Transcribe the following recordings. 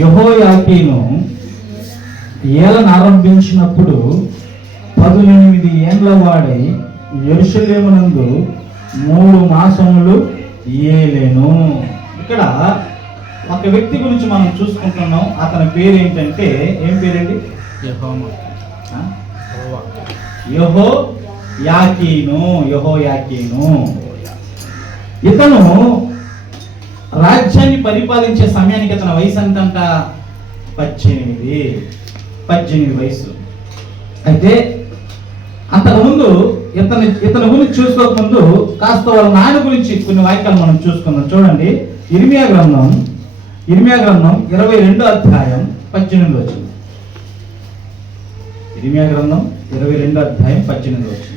యెహోయాకీను ఏలను ఆరంభించినప్పుడు 18 ఏండ్ల వాడై యెరూషలేమునందు 3 మాసములు ఏలెను. ఇక్కడ ఒక వ్యక్తి గురించి మనం చూసుకుంటున్నాం. అతని పేరు ఏంటంటే, ఏం పేరండి? యెహోయాకీను. ఇతను రాజ్యాన్ని పరిపాలించే సమయానికి అతని వయసు ఎంతంట? 18 వయసు. అయితే అంతకుముందు ఇతని గురించి చూసుకోకముందు కాస్త వాళ్ళ నాన్న గురించి కొన్ని వాక్యాలు మనం చూసుకుందాం. చూడండి, ఇర్మియా గ్రంథం 22 అధ్యాయం 18 వచ్చింది. ఇర్మియా గ్రంథం 22 అధ్యాయం 18 వచ్చింది.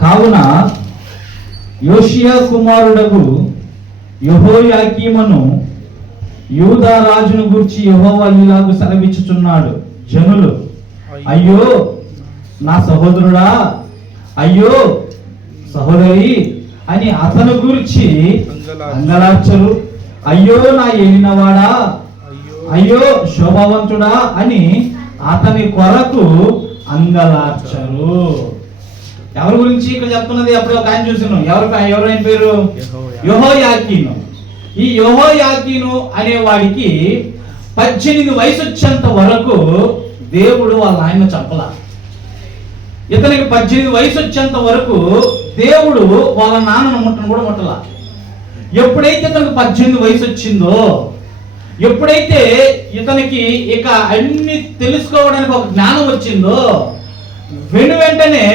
కావున యోషియా కుమారుడగు యెహోయాకీమును యూదా రాజును గూర్చి యెహోవా ఇలాగు సెలవిచ్చుచున్నాడు. జనులు అయ్యో నా సహోదరుడా, అయ్యో సహోదరి అని అతను గురించి అంగలార్చరు. అయ్యో నా ఏలినవాడా, అయ్యో శోభావంతుడా అని అతని కొరకు అంగలార్చరు. ఎవరి గురించి ఇక్కడ చెప్తున్నది? అప్పుడు ఒక ఆయన చూస్తున్నాం. ఎవరైన పేరు? యెహోయాకీను. ఈ యెహోయాకీను అనేవాడికి 18 వయసు వచ్చేంత వరకు దేవుడు వాళ్ళ ఆయన చంపలా. ఇతనికి 18 వయసు వచ్చేంత వరకు దేవుడు వాళ్ళ నాన్నను ముట్టను కూడా ముట్టలా. ఎప్పుడైతే ఇతనికి 18 వయసు వచ్చిందో, ఎప్పుడైతే ఇతనికి ఇక అన్ని తెలుసుకోవడానికి ఒక జ్ఞానం వచ్చిందో, వెంటనే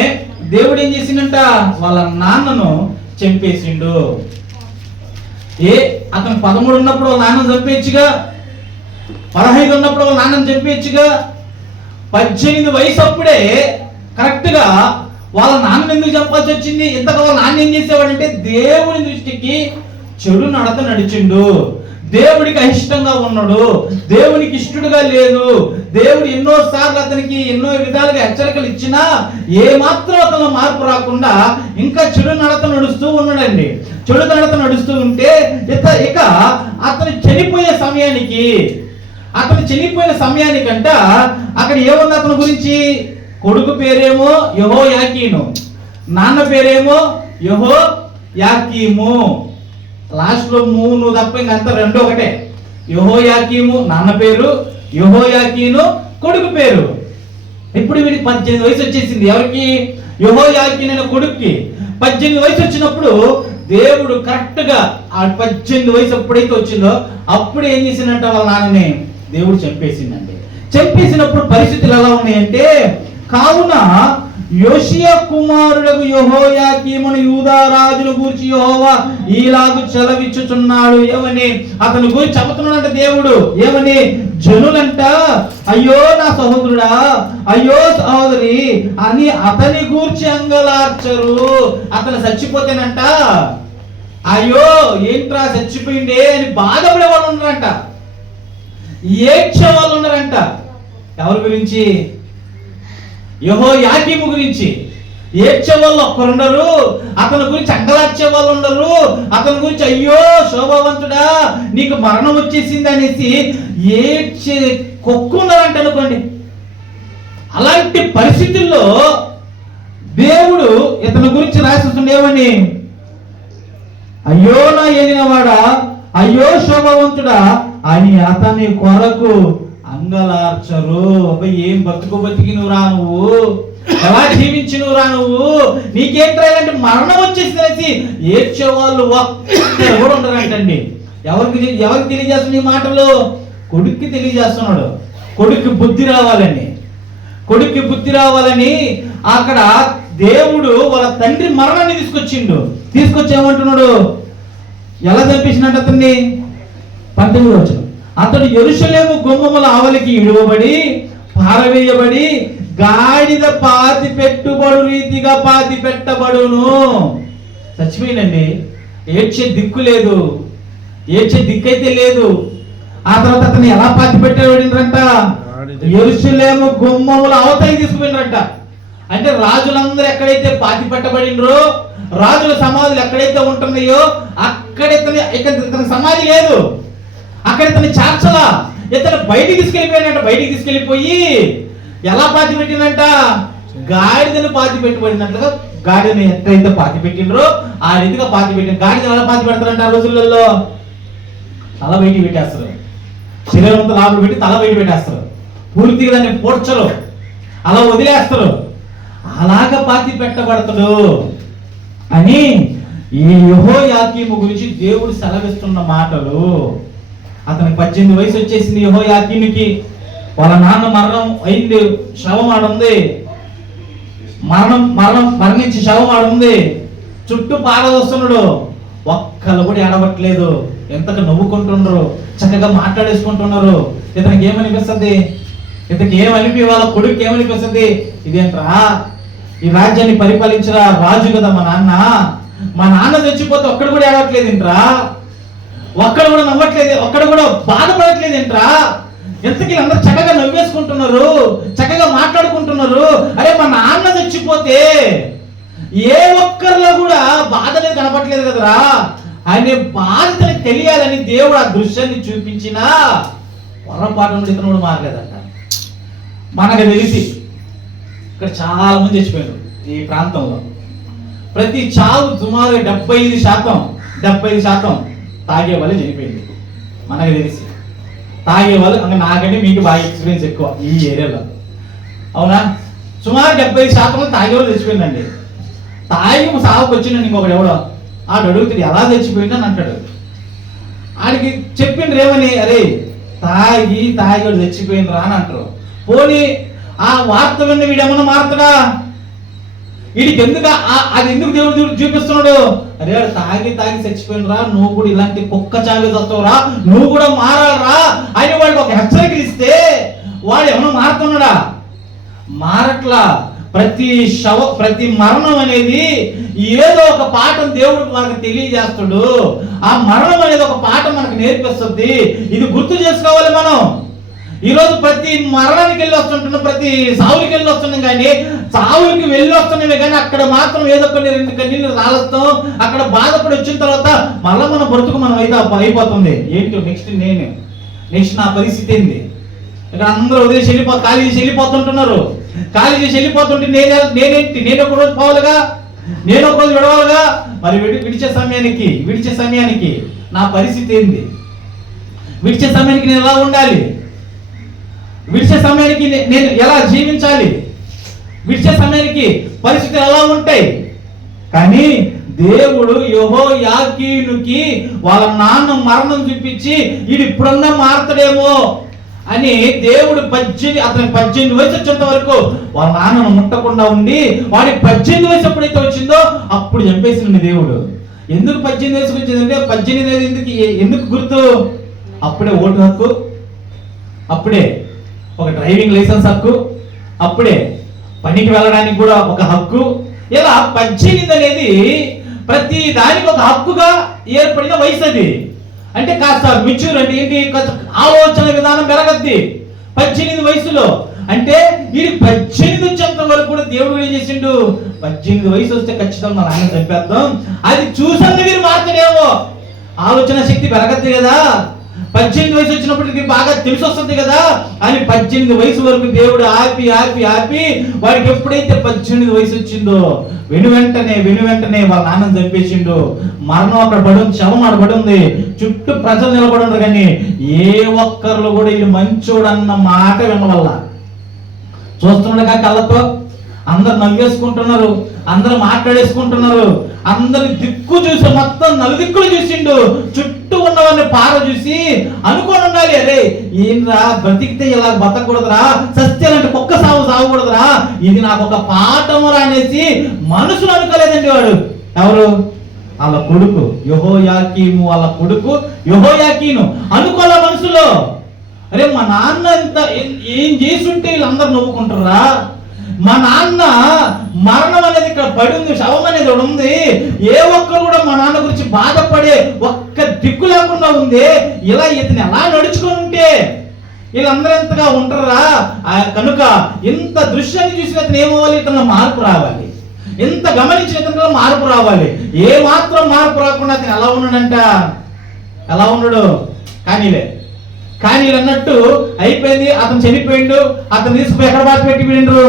దేవుడు ఏం చేసిండంట? వాళ్ళ నాన్నను చంపేసిండు. అతను 13 ఉన్నప్పుడు వాళ్ళ నాన్నను చంపేయచ్చుగా, 15 ఉన్నప్పుడు వాళ్ళ నాన్నను చంపేయచ్చుగా. 18 వయసు అప్పుడే కరెక్ట్ గా వాళ్ళ నాన్నను ఎందుకు చంపాల్సి వచ్చింది? ఇంతగా వాళ్ళ నాన్న ఏం చేసేవాడంటే దేవుని దృష్టికి చెడు నడత నడిచిండు, దేవుడికి అయిష్టంగా ఉన్నాడు, దేవునికి ఇష్టడుగా లేదు. దేవుడు ఎన్నో సార్లు అతనికి ఎన్నో విధాలుగా హెచ్చరికలు ఇచ్చినా ఏ మాత్రం అతను మార్పు రాకుండా ఇంకా చెడు నడత నడుస్తూ ఉన్నాడండి. చెడు నడత నడుస్తూ ఉంటే ఇక అతను చనిపోయే సమయానికంట అక్కడ ఏముంది అతని గురించి? కొడుకు పేరేమో యెహోయాకీను, నాన్న పేరేమో యెహోయాకీము. లాస్ట్ లో 3 తప్ప ఇంకంతా 2 ఒకటే. యెహోయాకీము నాన్న పేరు, యెహోయాకీను కొడుకు పేరు. ఇప్పుడు వీడికి 18 వయసు వచ్చేసింది. ఎవరికి? యెహోయాకీను అనే కొడుక్కి 18 వయసు వచ్చినప్పుడు దేవుడు కరెక్ట్ గా ఆ 18 వయసు ఎప్పుడైతే వచ్చిందో అప్పుడు ఏం చేసిందంట? వాళ్ళ నాన్నని దేవుడు చంపేసిందండి. చంపేసినప్పుడు పరిస్థితులు ఎలా ఉన్నాయంటే, కావున యోషియా కుమారుడగు యెహోయాకీమును యూదా రాజును గూర్చి యెహోవా ఈలాగు సెలవిచ్చుచున్నాడు. ఏమని? అతని గురించి చెబుతున్నాడంట దేవుడు. ఏమని? జనులంట అయ్యో నా సహోదరుడా, అయ్యో సహోదరి అని అతని గూర్చి అంగలార్చరు. అతను చచ్చిపోతేనంట అయ్యో ఏంట్రా చచ్చిపోయిండే అని బాధపడే వాళ్ళు ఉన్నారంట, ఏడ్చే వాళ్ళు ఉన్నారంట. ఎవరి గురించి? యెహోయాకీము గురించి. ఏడ్చే వాళ్ళు ఒక్కరుండరు, అతని గురించి అంగలార్చే వాళ్ళు ఉండరు. అతని గురించి అయ్యో శోభావంతుడా నీకు మరణం వచ్చేసింది అనేసి ఏడ్చే కొక్కున్నారంట అనుకోండి. అలాంటి పరిస్థితుల్లో దేవుడు ఇతని గురించి రాసిస్తుండేమని? అయ్యో నా ఏలినవాడా, అయ్యో శోభావంతుడా అని అతని కొరకు అంగలార్చరు. ఏం బతికి నువ్వు ఎలా జీవించి నువ్వు, నీకేంట్రా ఇలాంటి మరణం వచ్చేసి ఏడ్చేవాళ్ళు కూడా ఉండరంటండి. ఎవరికి తెలియజేస్తున్న ఈ మాటలు? కొడుక్కి తెలియజేస్తున్నాడు. కొడుక్కి బుద్ధి రావాలని అక్కడ దేవుడు వాళ్ళ తండ్రి మరణాన్ని తీసుకొచ్చి ఏమంటున్నాడు? ఎలా చంపేసినట్టు అతన్ని? 18 వచ్చిన అతడు యెరూషలేము గుమ్మముల ఆవలికి ఇడువబడి పారవేయబడి గాడిద పాతి పెట్టుబడు రీతిగా పాతి పెట్టబడును. చచ్చిపోయిందండి. ఏడ్చే దిక్కు లేదు, ఏడ్చే దిక్కైతే లేదు. ఆ తర్వాత అతన్ని ఎలా పాతి పెట్టబడిండ్రంట? యెరూషలేము గుమ్మముల అవతలికి తీసుకుపోయినరంట. అంటే రాజులందరూ ఎక్కడైతే పాతి పెట్టబడినరో, రాజుల సమాధులు ఎక్కడైతే ఉంటున్నాయో అక్కడ ఇతని సమాధి లేదు, అక్కడ ఇతని చేర్చలా. ఇతను బయటికి తీసుకెళ్ళిపోయినట్ట. బయటికి తీసుకెళ్ళిపోయి ఎలా పాతి పెట్టిందంట? గాడిదను పాతి పెట్టబడినట్లుగా గాడిదని ఎక్కడైతే పాతి పెట్టినరో ఆ రీతిగా పాతి పెట్టిన. గాడిదని ఎలా పాతి పెడతారంట ఆ రోజులలో? తల బయటికి పెట్టేస్తారు, శరీరంతో లోపల పెట్టి తల బయట పెట్టేస్తారు, పూర్తిగా దాన్ని పోడ్చరు, అలా వదిలేస్తారు. అలాగా పాతి పెట్టబడతాడు అని ఈ యెహోయాకీము గురించి దేవుడు సెలవిస్తున్న మాటలు. అతనికి 18 వయసు వచ్చేసింది యెహోయాకీముకి. వాళ్ళ నాన్న మరణం అయింది, శవం ఆడుంది, మరణించి శవం ఆడుంది, చుట్టూ పారదోస్తున్నాడు. ఒక్కళ్ళు కూడా ఏడవట్లేదు, ఎంతగా నవ్వుకుంటున్నారు, చక్కగా మాట్లాడేసుకుంటున్నారు. ఇతనికి ఏమనిపిస్తుంది? ఇతనికి వాళ్ళ కొడుకు ఏమనిపిస్తుంది? ఇదేంట్రా, ఈ రాజ్యాన్ని పరిపాలించిన రాజు కదా మా నాన్న చచ్చిపోతే ఒక్కడు కూడా ఏడవట్లేదు ఏంట్రా, ఒక్కడు కూడా నవ్వట్లేదు, ఒక్కడు కూడా బాధపడట్లేదు ఏంట్రా, ఎంతకీ అందరూ చక్కగా నవ్వేసుకుంటున్నారు, చక్కగా మాట్లాడుకుంటున్నారు. అరే మా నాన్న చచ్చిపోతే ఏ ఒక్కరిలో కూడా బాధ అనేది కనపట్లేదు కదరా, ఆయన బాధ్యతని తెలియాలని దేవుడు ఆ దృశ్యాన్ని చూపించినా పొరపాటు నుండి ఇతను కూడా మారలేదంట. మనకు తెలిసి ఇక్కడ చాలా మంది చచ్చిపోయారు ఈ ప్రాంతంలో. ప్రతి చావు సుమారు 75% తాగే వాళ్ళు చనిపోయింది. మనకు తెలిసి తాగేవాళ్ళు అంటే నాకంటే మీకు బాగా ఎక్స్పీరియన్స్ ఎక్కువ ఈ ఏరియాలో, అవునా? సుమారు 70% తాగేవాళ్ళు చచ్చిపోయిందండి. తాగి సాగుకు వచ్చిందండి ఇంకొకటి ఎవడో, ఆడు అడుగుతాడు ఎలా చచ్చిపోయిందని అంటాడు. ఆడికి చెప్పిండ్రు ఏమని, అరే తాగివాడు చచ్చిపోయినరా అని అంటారు. పోనీ ఆ వార్త విన్న వీడేమన్నా మారుతాడా? వీడికి ఎందుకు అది ఎందుకు దేవుడు చూపిస్తున్నాడు? అరే వాడు తాగి చచ్చిపోయినరా, నువ్వు కూడా ఇలాంటి కుక్క చావి చస్తావురా, నువ్వు కూడా మారాలరా అని వాడికి ఒక హెచ్చరిక ఇస్తే వాడు ఏమన్నా మారుతున్నాడా? మారట్లా. ప్రతి మరణం అనేది ఏదో ఒక పాఠం దేవుడు మనకు తెలియజేస్తాడు. ఆ మరణం అనేది ఒక పాఠం మనకు నేర్పిస్తుంది. ఇది గుర్తు చేసుకోవాలి మనం. ఈరోజు ప్రతి మరణానికి వెళ్ళి వస్తుంటున్నాం, ప్రతి సావులకి వెళ్ళి వస్తున్నాం, కానీ సావులకి వెళ్ళి వస్తున్నామే కానీ అక్కడ మాత్రం ఏదో కొన్ని 2 కన్నీళ్ళు రాలస్తాం. అక్కడ బాధపడి వచ్చిన తర్వాత మళ్ళీ మన బ్రతుకు మనం అయితే అయిపోతుంది. ఏంటో నెక్స్ట్ నా పరిస్థితి ఏంది? ఇక్కడ అందరూ వదిలేసి కాలేజీ వెళ్ళిపోతుంటున్నారు. కాలేజీ వెళ్ళిపోతుంటే నేను ఒక రోజు పోవాలిగా, నేను ఒక రోజు విడవాలిగా. మరి విడిచే సమయానికి నా పరిస్థితి ఏంది? విడిచే సమయానికి నేను ఎలా ఉండాలి? విడిచే సమయానికి నేను ఎలా జీవించాలి? విడిచే సమయానికి పరిస్థితులు ఎలా ఉంటాయి? కానీ దేవుడు యెహోయాకీనుకి వాళ్ళ నాన్న మరణం చూపించి ఇది ఇప్పుడన్నా మారతాడేమో అని దేవుడు అతనికి 18 వయసు వచ్చేంత వరకు వాళ్ళ నాన్నను ముట్టకుండా ఉండి, వాడి 18 వయసు ఎప్పుడైతే వచ్చిందో అప్పుడు చంపేసింది దేవుడు. ఎందుకు 18 వయసుకు వచ్చిందంటే 18 ఎందుకు గుర్తు? అప్పుడే ఓటు హక్కు, అప్పుడే ఒక డ్రైవింగ్ లైసెన్స్ హక్కు, అప్పుడే పనికి వెళ్ళడానికి కూడా ఒక హక్కు. ఇలా 18 అనేది ప్రతి దానికి ఒక హక్కుగా ఏర్పడిన వయసు అది. అంటే కాస్త మెచ్యూర్ అంటే ఏంటి, ఆలోచన విధానం పెరగద్ది 18 వయసులో. అంటే వీడి 18 వచ్చేంత వరకు కూడా దేవుడు ఏం చేసిండు? 18 వయసు వస్తే ఖచ్చితంగా మా నాన్న చంపేద్దాం, అది చూసంత మీరు మాట్లాడేమో ఆలోచన శక్తి పెరగద్ది కదా. 18 వయసు వచ్చినప్పటికి బాగా తెలిసి వస్తుంది కదా అని 18 వయసు వరకు దేవుడు ఆపి వాడికి ఎప్పుడైతే 18 వయసు వచ్చిందో వెను వెంటనే వాళ్ళ నాన్నని చంపేసిండు. మరణం అక్కడ పడుంది, శవం అక్కడ పడుంది, చుట్టూ ప్రజలు నిలబడి కానీ ఏ ఒక్కరు కూడా ఇది మంచోడు అన్న మాట వినవల్ల. చూస్తుండగా కళ్ళతో అందరు నవ్వేసుకుంటున్నారు, అందరు మాట్లాడేసుకుంటున్నారు, అందరి దిక్కు చూసి మొత్తం నలుదిక్కులు చూసిండు. చుట్టూ ఉన్నవారిని పార చూసి అనుకోని ఉండాలి, అరే ఏంద్రా బ్రతికితే ఇలా బతకూడదురా, సత్యాలంటే కుక్క సావకూడదురా, ఇది నాకు ఒక పాఠమురా అనేసి మనసులో అనుకోలేదండి వాడు. ఎవరు? వాళ్ళ కొడుకు యెహోయాకీము, వాళ్ళ కొడుకు యెహోయాకీను అనుకోలే మనసులో. అరే మా నాన్న ఇంత ఏం చేసుంటే వీళ్ళందరూ నవ్వుకుంటారా, మా నాన్న మరణం అనేది ఇక్కడ పడి ఉంది, శవం అనేది ఉంది, ఏ ఒక్కరు కూడా మా నాన్న గురించి బాధపడే ఒక్క దిక్కు లేకుండా ఉంది. ఇలా ఇతను ఎలా నడుచుకొని ఉంటే వీళ్ళందరూ ఎంతగా ఉంటారా కనుక ఇంత దృశ్యాన్ని చూసిన అతను ఏమవ్వాలి, ఇతను మార్పు రావాలి. ఇంత గమనించిన ఇతను మార్పు రావాలి. ఏ మాత్రం మార్పు రాకుండా అతను ఎలా ఉన్నాడంట, ఎలా ఉన్నాడు, కానీ అన్నట్టు అయిపోయింది. అతను చనిపోయిండు. అతను తీసుకుపోయి ఎక్కడ బాధ పెట్టి పోయిండ్రు,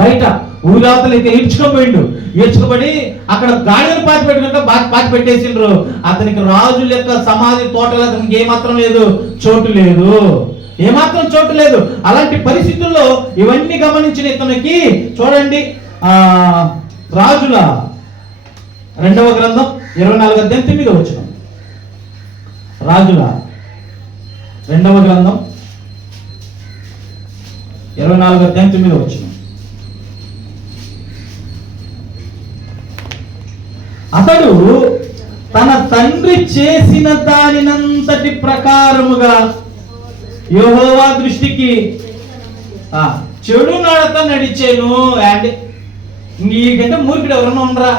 బయట ఊరిగావతలు అయితే ఈడ్చుకోబడి అక్కడ గాడిని పాతి పెట్టుకుంటే పాతి పెట్టేసిండ్రు. అతనికి రాజుల యొక్క సమాధి తోటలో అతనికి ఏమాత్రం లేదు, చోటు లేదు, ఏమాత్రం చోటు లేదు. అలాంటి పరిస్థితుల్లో ఇవన్నీ గమనించిన ఇతనికి చూడండి, రాజుల 2వ గ్రంథం 24వ అధ్యాయం 9వ వచనం. రాజుల 2వ గ్రంథం 24వ అధ్యాయం 9వ వచనం. అతడు తన తండ్రి చేసిన దానినంతటి ప్రకారముగా యెహోవా దృష్టికి చెడు నడత నడిచేను. అంటే నీకంటే మూర్ఖుడు ఎవరన్నా ఉండరా?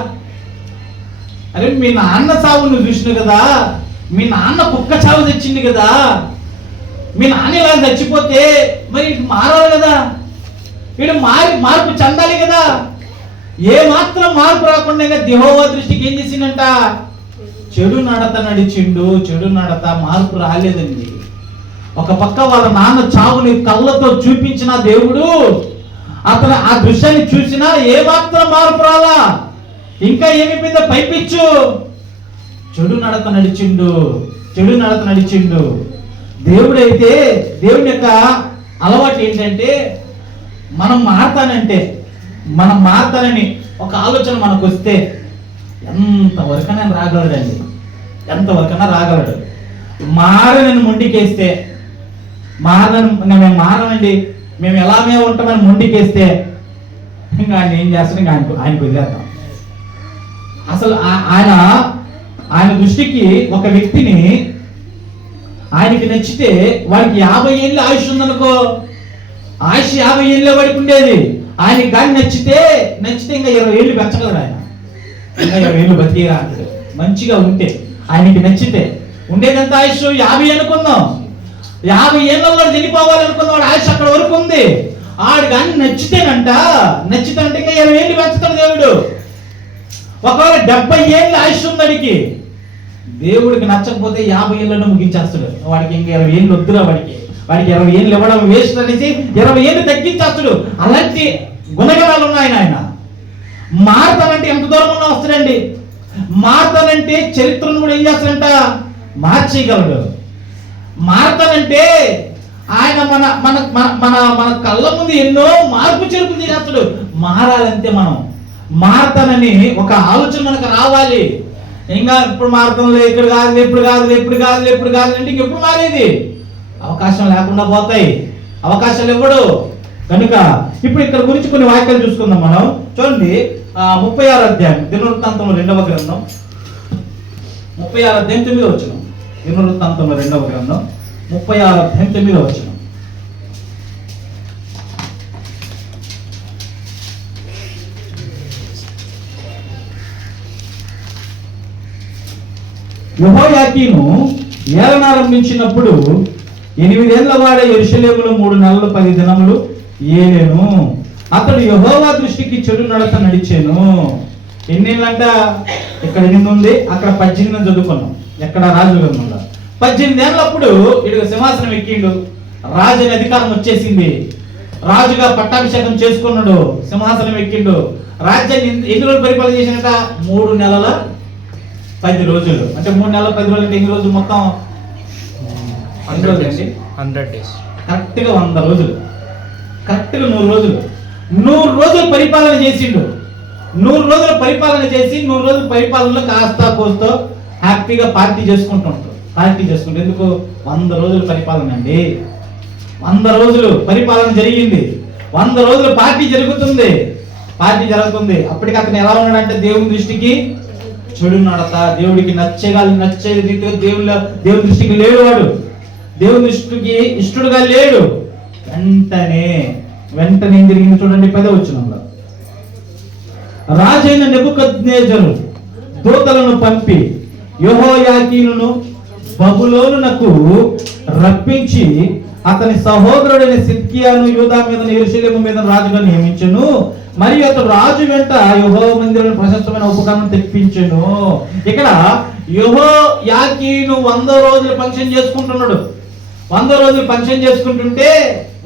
అరే మీ నాన్న చావు నువ్వు చూసినావు కదా, మీ నాన్న కుక్క చావు తెచ్చింది కదా, మీ నాన్న ఇలా చచ్చిపోతే మరి ఇటు మారాలి కదా, ఇటు మార్పు చెందాలి కదా. ఏ మాత్రం మార్పు రాకుండా యెహోవా దృష్టికి ఏం చేసిందంట, చెడు నడత నడిచిండు. చెడు నడత, మార్పు రాలేదండి. ఒక పక్క వాళ్ళ నాన్న చావుని కళ్ళతో చూపించిన దేవుడు అతను ఆ దృశ్యాన్ని చూసినా ఏ మాత్రం మార్పు రాలా. ఇంకా ఏమిపోయిందో పైపిచ్చు, చెడు నడత నడిచిండు. దేవుడైతే దేవుని యొక్క అలవాటు ఏంటంటే మనం మారతానని ఒక ఆలోచన మనకు వస్తే ఎంతవరకైనా రాగలడండి, ఎంతవరకైనా రాగలడు. మారనని మొండికేస్తే, మేము మారనండి, మేము ఎలాగే ఉంటామని మొండికేస్తే ఇంకా ఆయన ఏం చేస్తాడు, ఇంకా ఆయనకు వదిలేస్తాం. అసలు ఆయన దృష్టికి ఒక వ్యక్తిని ఆయనకి నచ్చితే వాడికి 50 ఏళ్ళు ఆయుష్ ఉందనుకో, ఆయుష్ 50 ఏళ్ళే వాడికి ఉండేది. ఆయనకి కానీ నచ్చితే ఇంకా 20 ఏళ్ళు పెంచగలడు. ఆయన ఇంకా 20 ఏళ్ళు బతికేరా అంటాడు. మంచిగా ఉంటే ఆయనకి నచ్చితే ఉండేదంత ఆయుష్ 50 అనుకుందాం. 50 ఏళ్ళలో చనిపోవాలనుకున్న వాడు ఆయుష్ అక్కడ వరకు ఉంది. ఆడు కానీ నచ్చితే ఇంకా 20 ఏళ్ళు పెంచుతాడు దేవుడు. ఒకవేళ 70 ఏళ్ళు ఆయుష్ ఉందడికి, దేవుడికి నచ్చకపోతే 50 ఏళ్ళను ముగించేస్తాడు. వాడికి ఇంకా 20 ఏళ్ళు వద్దురా, వాడికి 20 ఏళ్ళు ఇవ్వడం వేస్ట్ అనేసి 20 ఏళ్ళు తగ్గించేస్తాడు. అలాంటి గుణగణాలు ఉన్నాయి. ఆయన మారతానంటే ఎంత దూరం ఉన్నా వస్తాడండి. మారతానంటే చరిత్రను కూడా ఏం చేస్తాడంట, మార్చేయగలడు. మారతానంటే ఆయన మన మన మన మన కళ్ళ ముందు ఎన్నో మార్పు చేర్పులు చేస్తాడు. మారాలంటే మనం మారతానని ఒక ఆలోచన మనకు రావాలి. ఇంకా ఇప్పుడు మారుతంలో ఎప్పుడు కాదు అంటే ఇంకెప్పుడు మారేది అవకాశం లేకుండా పోతాయి, అవకాశాలు ఇవ్వడు. కనుక ఇప్పుడు ఇక్కడ గురించి కొన్ని వాక్యాలు చూసుకుందాం మనం. చూడండి 36వ అధ్యాయం దినవృత్తాంతంలో 2వ గ్రంథం 36వ అధ్యాయం 9వ వచనం. దినవృత్తాంతంలో 2వ గ్రంథం 36వ అధ్యాయం 9వ వచనం. యెహోయాకీను ఏలనారంభించినప్పుడు 8 ఏళ్ల వాడే యెరూషలేములో 3 నెలలు 10 దినములు ఏలెను. అతడు యెహోవా దృష్టికి చెడు నడత నడిచెను. ఎన్నేళ్ళంట, ఇక్కడ 8 ఉంది, అక్కడ 18 చదువుకున్నాం. ఎక్కడ రాజుల గ్రంథంలో 18 ఏళ్ళప్పుడు ఇడు సింహాసనం ఎక్కిండు. రాజు అనే అధికారం వచ్చేసింది. రాజుగా పట్టాభిషేకం చేసుకున్నాడు, సింహాసనం ఎక్కిండు. రాజ్యాన్ని ఎన్ని రోజులు పరిపాలన చేసినట, 3 నెలల 10 రోజులు. అంటే 3 నెలల 10 రోజులు అంటే ఎన్ని రోజులు మొత్తం, 100 days. కరెక్ట్గా 100 రోజులు, కరెక్ట్గా 100 రోజులు. 100 రోజులు పరిపాలన చేసిండు. 100 రోజులు పరిపాలన చేసి 100 రోజుల పరిపాలనలో కాస్త కోస్తో హ్యాపీగా పార్టీ చేసుకుంటూ. ఎందుకు, 100 రోజులు పరిపాలన అండి. 100 రోజులు పరిపాలన జరిగింది. 100 రోజులు పార్టీ జరుగుతుంది. అప్పటికి అతను ఎలా ఉన్నాడంటే దేవుని దృష్టికి చెడు నడత, దేవుడికి నచ్చే రీతిగా దేవుని దృష్టికి లేడు. వాడు దేవుని దృష్టికి ఇష్టడుగా లేడు. వెంటనే ఏం జరిగింది చూడండి 10వ వచనంలో. రాజైన నెబుకద్నెజరు దూతలను పంపి యెహోయాకీనును బబులోనునకు రప్పించి అతని సహోదరుడైన సిద్కియాను యూదా మీద యెరూషలేము మీద రాజుగా నియమించెను. మరియు అతడు రాజు వెంట యెహోవా మందిరం ప్రశస్తమైన ఉపకరణం తెప్పించెను. ఇక్కడ యెహోయాకీను 100 రోజులు ఫంక్షన్ చేసుకుంటున్నాడు. 100 రోజులు ఫంక్షన్ చేసుకుంటుంటే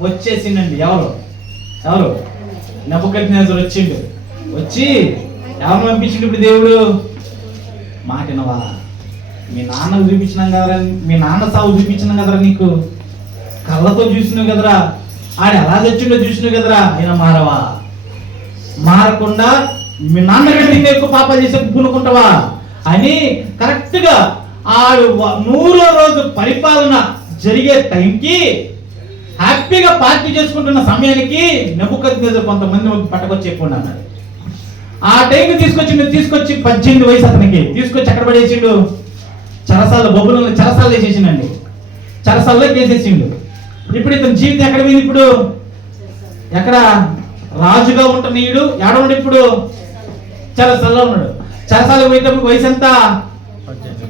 వచ్చేసిందండి. ఎవరు నెబుకద్నెజరు వచ్చిండు. వచ్చి ఎవరు పంపించిండు? ఇప్పుడు దేవుడు మాటినవా, మీ నాన్నకు చూపించినాం కదరా, మీ నాన్న సాగు చూపించినాం కదరా, నీకు కళ్ళతో చూసినావు కదరా, ఆడు ఎలా తెచ్చిండో చూసినావు కదరా, అయినా మారవా? మారకుండా మీ నాన్న కంటే ఎక్కువ పాపాలు చేసే పూనుకుంటావా అని కరెక్ట్ గా ఆడు 100వ రోజు పరిపాలన జరిగే టైంకి హ్యాపీగా పార్టీ చేసుకుంటున్న సమయానికి నెబుకద్నెజరు కొంతమంది పట్టుకొచ్చి చెప్పండి అన్నాడు. ఆ టైంకి తీసుకొచ్చి 18 వయసు అతనికి తీసుకొచ్చి ఎక్కడ పడేసిండు? చెరసాల బొబ్బులను చెరసాల వేసేసిండండి. చెరసాల్లో వేసేసిండు. ఇప్పుడు ఇతని జీవితం ఎక్కడ పోయింది? ఇప్పుడు ఎక్కడ రాజుగా ఉంటున్నాడు, ఏడవడు. ఇప్పుడు చెరసాల్లో ఉన్నాడు. చెరసాలకు పోయేటప్పుడు వయసు ఎంత?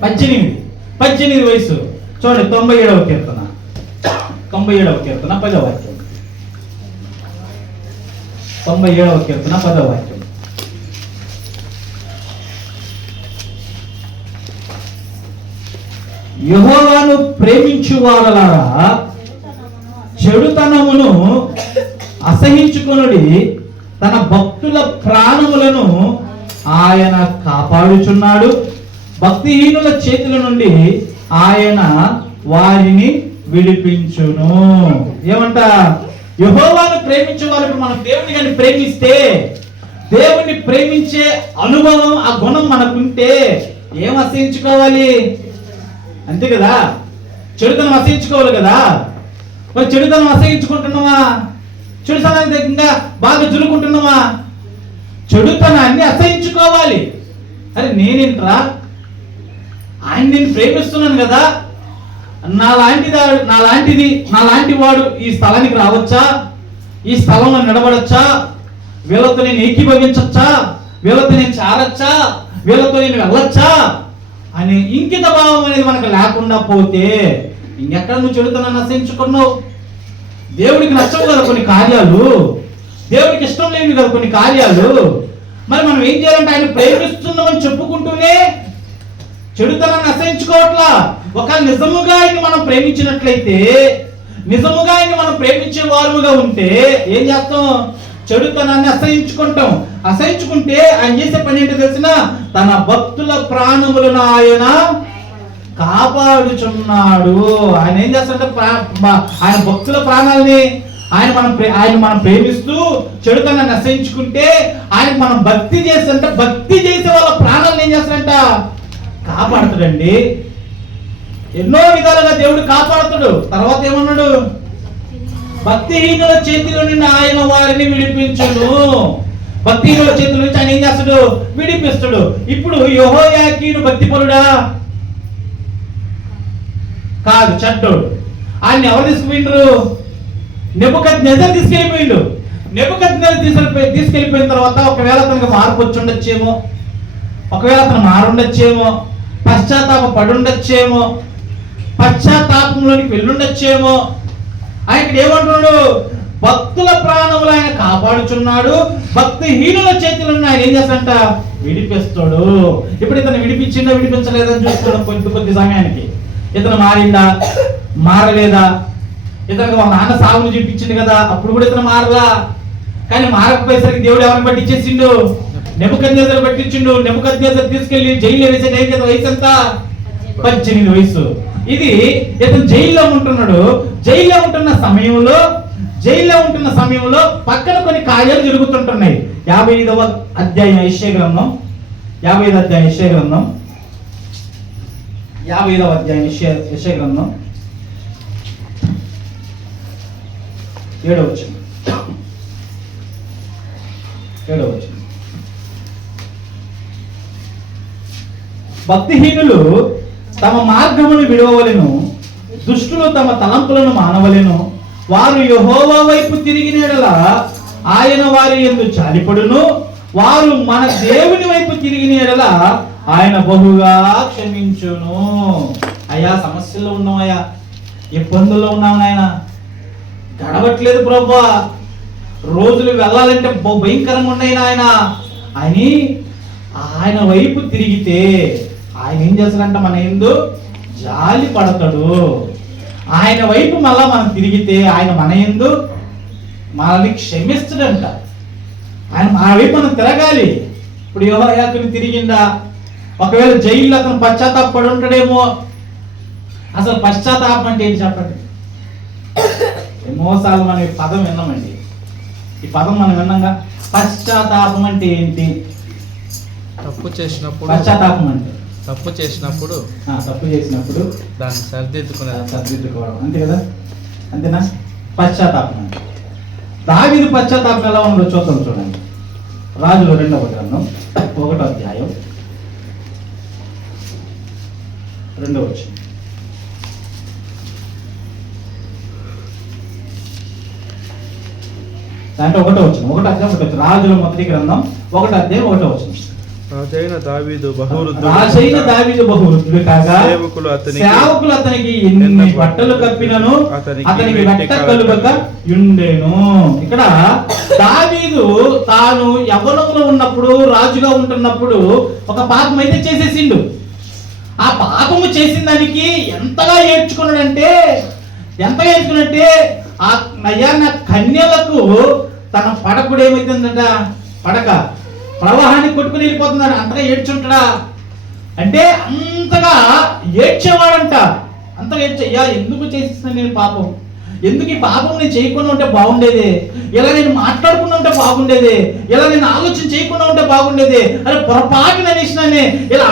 18 వయసు. చూడండి 97వ కీర్తన 10వ వాక్యం. 97వ కీర్తన 10వ వాక్యం. యెహోవాను ప్రేమించు వారలారా, చెడుతనమును అసహించుకొనుడి, తన భక్తుల ప్రాణములను ఆయన కాపాడుచున్నాడు. భక్తిహీనుల చేతుల నుండి ఆయన వారిని విడిపించును. ఏమంట? యెహోవాను ప్రేమించే వాళ్ళు మనం దేవుని కానీ ప్రేమిస్తే, దేవుణ్ణి ప్రేమించే అనుభవం, ఆ గుణం మనకుంటే ఏం అసహించుకోవాలి? అంతే కదా, చెడుతనం అసహించుకోవాలి కదా. మరి చెడుతనం అసహించుకుంటున్నావా? చెడుతనాన్ని ఇంకా బాగా జులుకుంటున్నావా? చెడుతనాన్ని అసహించుకోవాలి. అరే నేనేంట్రా, ఆయన నేను ప్రేమిస్తున్నాను కదా, నాలాంటి వాడు ఈ స్థలానికి రావచ్చా, ఈ స్థలంలో నిలబడచ్చా, వీళ్ళతో నేను ఏకీభవించచ్చా, వీళ్ళతో నేను చారచ్చా, వీళ్ళతో నేను వెళ్ళొచ్చా అని ఇంకిత భావం అనేది మనకు లేకుండా పోతే ఇంకెక్కడ నువ్వు చెడుతనాన్ని అసహించుకున్నావు? దేవుడికి నచ్చవు కదా కొన్ని కార్యాలు, దేవుడికి ఇష్టం లేని కదా కొన్ని కార్యాలు. మరి మనం ఏం చేయాలంటే ఆయన ప్రేమిస్తున్నామని చెప్పుకుంటూనే చెడుతనాన్ని అసహించుకోవట్లా. ఒక నిజముగా ఆయన మనం ప్రేమించినట్లయితే, నిజముగా ఆయన మనం ప్రేమించే వారుగా ఉంటే ఏం చేస్తాం? చెడుతనాన్ని అసహించుకుంటాం. అసహించుకుంటే ఆయన చేసే పని ఏంటో తెలిసిన? తన భక్తుల ప్రాణములను ఆయన కాపాడుచున్నాడు. ఆయన ఏం చేస్తాడంటే ఆయన భక్తుల ప్రాణాలని ఆయన మనం ప్రేమిస్తూ చెడుతనాన్ని అసహించుకుంటే ఆయనకు మనం భక్తి చేస్తుంటే, భక్తి చేసే వాళ్ళ ప్రాణాలను ఏం చేస్తాడంట? కాపాడుతాడండి. ఎన్నో విధాలుగా దేవుడు కాపాడుతాడు. తర్వాత ఏమన్నాడు? భక్తిహీనుల చేతిలో నుండి ఆయన వారిని విడిపించును. భక్తిహీనుల చేతుల నుంచి ఆయన ఏం చేస్తాడు? విడిపిస్తాడు. ఇప్పుడు యెహోయాకీను భక్తిపరుడా? కాదు, చెడ్డోడు. ఆయన ఎవరు తీసుకుపోయిండ్రు? నెబుకద్నెజరు తీసుకెళ్ళిపోయిండు. నెబుకద్నెజరు తీసుకెళ్ళిపోయిన తర్వాత ఒకవేళ అతనికి మార్పు వచ్చి ఉండొచ్చేమో, ఒకవేళ అతను మారుండొచ్చేమో, పశ్చాత్తాప పడుండొచ్చేమో, పశ్చాత్తాపంలోనికి వెళ్ళుండొచ్చేమో. ఆయన ఏమంటున్నాడు? భక్తుల ప్రాణములు ఆయన కాపాడుచున్నాడు, భక్తిహీనుల చేతులను ఆయన ఏం చేస్తాడంట? విడిపిస్తాడు. ఇప్పుడు ఇతను విడిపించిందా విడిపించలేదని చూస్తున్నాం కొద్ది సమయానికి. ఇతను మారిందా మారలేదా? ఇతనికి మా నాన్న సాగును చూపించింది కదా, అప్పుడు కూడా ఇతను మారలా. కానీ మారకపోయేసరికి దేవుడు ఎవరిని పట్టించేసిండు? నెబుకద్నెజరు పట్టించిండు. నెబుకద్నెజరు తీసుకెళ్లి జైల్లో వేసే టైంకి వయసు ఎంత? 18 వయసు. ఇది ఇతను జైల్లో ఉంటున్నాడు. జైల్లో ఉంటున్న సమయంలో పక్కన కొన్ని కార్యాలు జరుగుతుంటున్నాయి. 55వ అధ్యాయం యెషయా గ్రంథం, 55వ అధ్యాయం యెషయా గ్రంథం, 55వ అధ్యాయం యెషయా గ్రంథం 7వ వచనం. భక్తిహీనులు తమ మార్గమును విడవవలెను, దుష్టులు తమ తలంపులను మానవలెను. వారు యెహోవా వైపు తిరిగిన యెడల ఆయన వారి యందు జాలిపడును. వారు మన దేవుని వైపు తిరిగిన యెడల ఆయన బహుగా క్షమించును. అయ్యా సమస్యల్లో ఉన్నామయ్యా, ఇబ్బందుల్లో ఉన్నాము నాయన, గడవట్లేదు ప్రభా, రోజులు వెళ్ళాలంటే భయంకరంగా ఉన్నాయి ఆయన వైపు తిరిగితే ఆయన ఏం చేస్తాడంట, మన యందు జాలి పడతాడు. ఆయన వైపు మళ్ళా మనం తిరిగితే ఆయన మన యందు మనల్ని క్షమిస్తాడంట. ఆయన మన వైపు మనం తిరగాలి. ఇప్పుడు యెహోయాకీను తిరిగిందా? ఒకవేళ జైల్లో అతను పశ్చాత్తాపడి ఉంటాడేమో. అసలు పశ్చాత్తాపం అంటే ఏంటి చెప్పండి? ఎన్నోసార్లు మనం ఈ పదం విన్నామండి. ఈ పదం మనం విన్నాగా. పశ్చాత్తాపం అంటే ఏంటి? తప్పు చేసినప్పుడు, పశ్చాత్తాపం అంటే తప్పు చేసినప్పుడు దాన్ని సరిదిద్దుకోవడం, అంతే కదా? అంతేనా? పశ్చాత్తాపం అంటే. దావీదు పశ్చాత్తాపం ఎలా ఉందో చూద్దాం. చూడండి, రాజుల 2వ గ్రంథం 1వ అధ్యాయం 2వ వచనం. దాంట్లో 1వ వచనం, 1వ అధ్యాయం 1వ వచనం. రాజుల మొదటి గ్రంథం 1వ అధ్యాయం 1వ వచనం. రాజైన దావీదు బహువృద్ధుడు కాగా సేవకులు అతనికి ఎన్ని బట్టలు కప్పినను అతనికి వెట్ట కలుగక ఉండెను. ఇక్కడ దావీదు తాను యవ్వనంలో ఉన్నప్పుడు, రాజుగా ఉంటున్నప్పుడు ఒక పాపం అయితే చేసేసిండు. ఆ పాపము చేసిన దానికి ఎంతగా ఏడ్చుకున్నాడంటే ఆ అయ్యా నా కన్యలకు తన పడకుడు ఏమైతుందంట, పడక ప్రవాహాన్ని కొట్టుకుని వెళ్ళిపోతున్నాడు. అంతగా ఏడ్చుంటాడా అంటే అంతగా ఏడ్చేవాడంట. అంతగా అయ్యా ఎందుకు చేసేస్తున్నాను నేను పాపం, ఎందుకు ఈ పాపం నేను చేయకుండా ఉంటే బాగుండేది, ఇలా నేను మాట్లాడకుండా ఉంటే బాగుండేది, ఇలా నేను ఆలోచన చేయకుండా ఉంటే బాగుండేది, అరే పొరపాటున అనేసినానే, ఇలా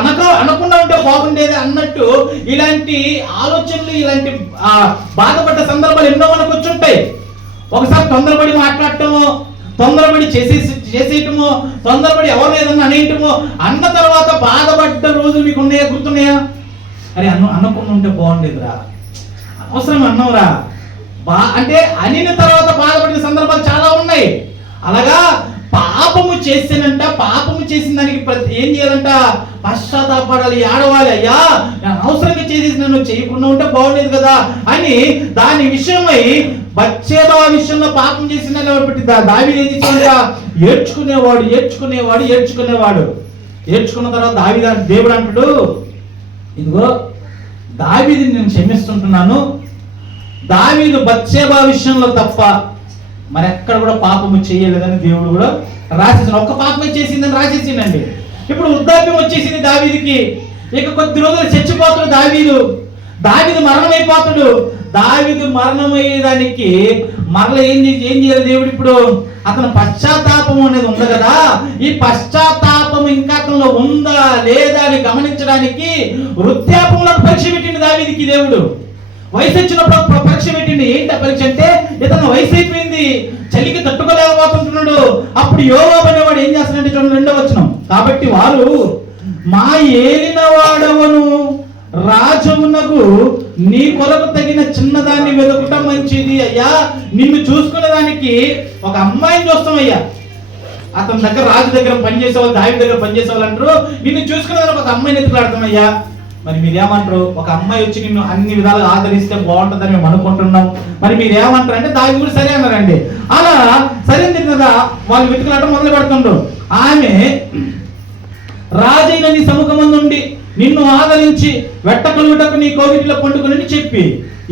అనకుండా ఉంటే బాగుండేది అన్నట్టు ఇలాంటి ఆలోచనలు, ఇలాంటి బాధపడ్డ సందర్భాలు ఎన్నో మనకు వచ్చి ఉంటాయి. ఒకసారి తొందరపడి మాట్లాడటము, తొందరపడి చేసేయటము, తొందరపడి ఎవరు ఏదన్నా అనేయటము, అన్న తర్వాత బాధపడ్డ రోజులు మీకు ఉన్నాయా, గుర్తున్నాయా? అరే అనకుండా ఉంటే బాగుండేదిరా, అవసరం అన్నవరా అంటే అనిన తర్వాత బాధపడిన సందర్భాలు చాలా ఉన్నాయి. అలాగా పాపము చేసినంట, పాపము చేసిన దానికి ఏం చేయాలంట, పశ్చాత్తాపడాలి, ఏడవాలి. అయ్యా నేను అవసరంగా చేసేసి నన్ను చేయకుండా ఉంటే బాగుండేది కదా అని దాని విషయమై బత్షెబా విషయంలో పాపం చేసిన దావీదు ఏం చేశాడంట, ఏడ్చుకునేవాడు. ఏడ్చుకున్న తర్వాత దేవుడు అంటాడు, ఇదిగో దావీదుని నేను క్షమిస్తుంటున్నాను, దావీదు బత్షెబా విషయంలో తప్ప మరెక్కడ కూడా పాపము చేయలేదని దేవుడు కూడా రాసేసిన. ఒక్క పాపమే చేసిందని రాసేసిందండి. ఇప్పుడు వృద్ధాప్యం వచ్చేసింది దావీదుకి. ఇక కొద్ది రోజులు చచ్చిపోతాడు దావీదు మరణమైపోతాడు. దావీదు మరణమయ్యేదానికి మరల ఏం చేయాలి దేవుడు? ఇప్పుడు అతను పశ్చాత్తాపం అనేది ఉంది కదా, ఈ పశ్చాత్తాపం ఇంకా అతనిలో ఉందా లేదా అని గమనించడానికి వృద్ధాపంలో పరీక్ష పెట్టింది దావీదుకి దేవుడు. వయసు వచ్చినప్పుడు పరీక్ష పెట్టింది. ఏంటి పరీక్ష అంటే, ఇతను వయసు అయిపోయింది, చలికి తట్టుకోలేకపోతుంటున్నాడు. అప్పుడు యోవాబు అనేవాడు ఏం చేస్తాడంటే, చూడండి 2వ వచనం. కాబట్టి వారు మా ఏలిన వాడవను రాజమునకు నీ కొరకు తగిన చిన్నదాన్ని వెతుకుట మంచిది. అయ్యా నిన్ను చూసుకునే దానికి ఒక అమ్మాయిని చూస్తామయ్యా. అతని దగ్గర, రాజు దగ్గర పనిచేసేవాళ్ళు, దావీదు దగ్గర పనిచేసేవాళ్ళు అంటారు, నిన్ను చూసుకునే దానికి ఒక అమ్మాయిని ఎత్తులాడతామయ్యా. మరి మీరేమంటారు? ఒక అమ్మాయి వచ్చి నిన్ను అన్ని విధాలుగా ఆదరిస్తే బాగుంటుందని మేము అనుకుంటున్నాం, మరి మీరేమంటారు అంటే దావీదు కూడా సరే అన్నారండి. అలా సరైనది కదా, వాళ్ళు వెతుకులాడటం మొదలు పెడుతుండ్రు. ఆమె రాజైన నీ సముఖమందు నుండి నిన్ను ఆదరించి వెట్టకలుగుటకు నీ కోవిటిలో పండుకుని చెప్పి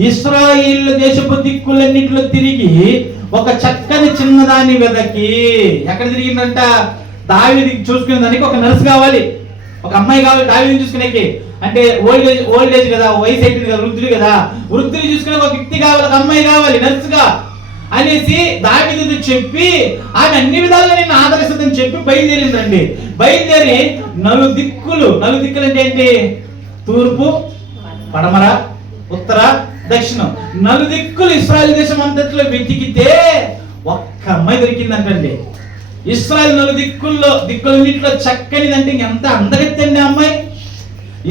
ఇశ్రాయేలు దేశపు దిక్కులన్నిటిలో తిరిగి ఒక చక్కని చిన్నదాన్ని వెదకి. ఎక్కడ తిరిగిందంట? దావీదు చూసుకునే దానికి ఒక నర్సు కావాలి, ఒక అమ్మాయి కావాలి దావీదుని చూసుకునేకి. అంటే ఓల్డ్ ఏజ్ కదా, వయసు అయిపోయింది కదా, వృద్ధులు చూసుకునే ఒక వ్యక్తి కావాలి, ఒక అమ్మాయి కావాలి నర్సుగా అనేసి దావీదుతో చెప్పి ఆమె అన్ని విధాలుగా నేను ఆదరిస్తుందని చెప్పి బయలుదేరిందండి. బయలుదేరి నలుదిక్కులు అంటే ఏంటి? తూర్పు, పడమర, ఉత్తర, దక్షిణం, నలుదిక్కులు ఇశ్రాయేలు దేశం అంతట్లో వెతికితే ఒక్క అమ్మాయి దొరికిందంటండి. ఇశ్రాయేలు దిక్కులన్నింటిలో చక్కనిదంటే ఎంత అందగెత్తండి అమ్మాయి.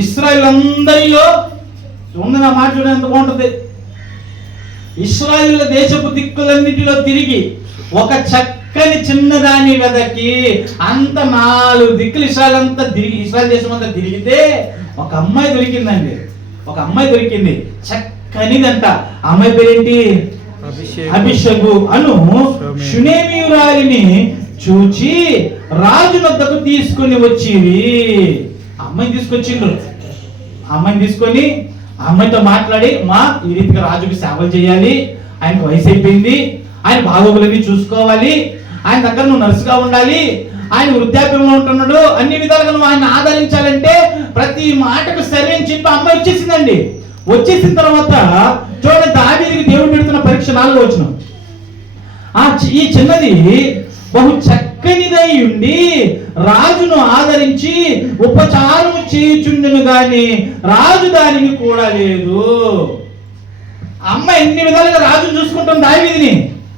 ఇశ్రాయేలు అందరిలో ఉంది, నా మాట చూడండి ఎంత బాగుంటుంది. ఇశ్రాయేలు దేశపు దిక్కులన్నిటిలో తిరిగి ఒక చక్కని చిన్నదాన్ని వెదకి, అంత 4 దిక్కులు ఇశ్రాయేలు దేశం అంతా తిరిగితే ఒక అమ్మాయి దొరికిందండి. ఒక అమ్మాయి దొరికింది, చక్కనిదంట. అమ్మాయి పేరేంటి? అభిషగు అను షునేమీయురాలిని చూచి రాజు వద్దకు తీసుకొని వచ్చిరి. అమ్మాయిని తీసుకొచ్చిండ్రు. అమ్మాయిని తీసుకొని అమ్మాయితో మాట్లాడి, మా ఈ రీతిగా రాజుకి సేవలు చేయాలి, ఆయనకు వయసు అయిపోయింది, ఆయన బాగోగులన్నీ చూసుకోవాలి, ఆయన దగ్గర నువ్వు నర్సుగా ఉండాలి, ఆయన వృద్ధాప్యంలో ఉంటున్నాడు, అన్ని విధాలుగా నువ్వు ఆయన ఆదరించాలంటే ప్రతి మాటకు సరే అని చెప్పి అమ్మాయి వచ్చేసిందండి. వచ్చేసిన తర్వాత చూడండి, దావీదుకి దేవుడు పెడుతున్న పరీక్ష 4వ వచనం. ఈ చిన్నది బహు చక్కనిదై ఉండి రాజును ఆదరించి ఉపచారం చేయుచుండును గాని రాజు దానిని కూడా లేదు. అమ్మ ఎన్ని విధాలుగా రాజును చూసుకుంటుంది దావీదుని,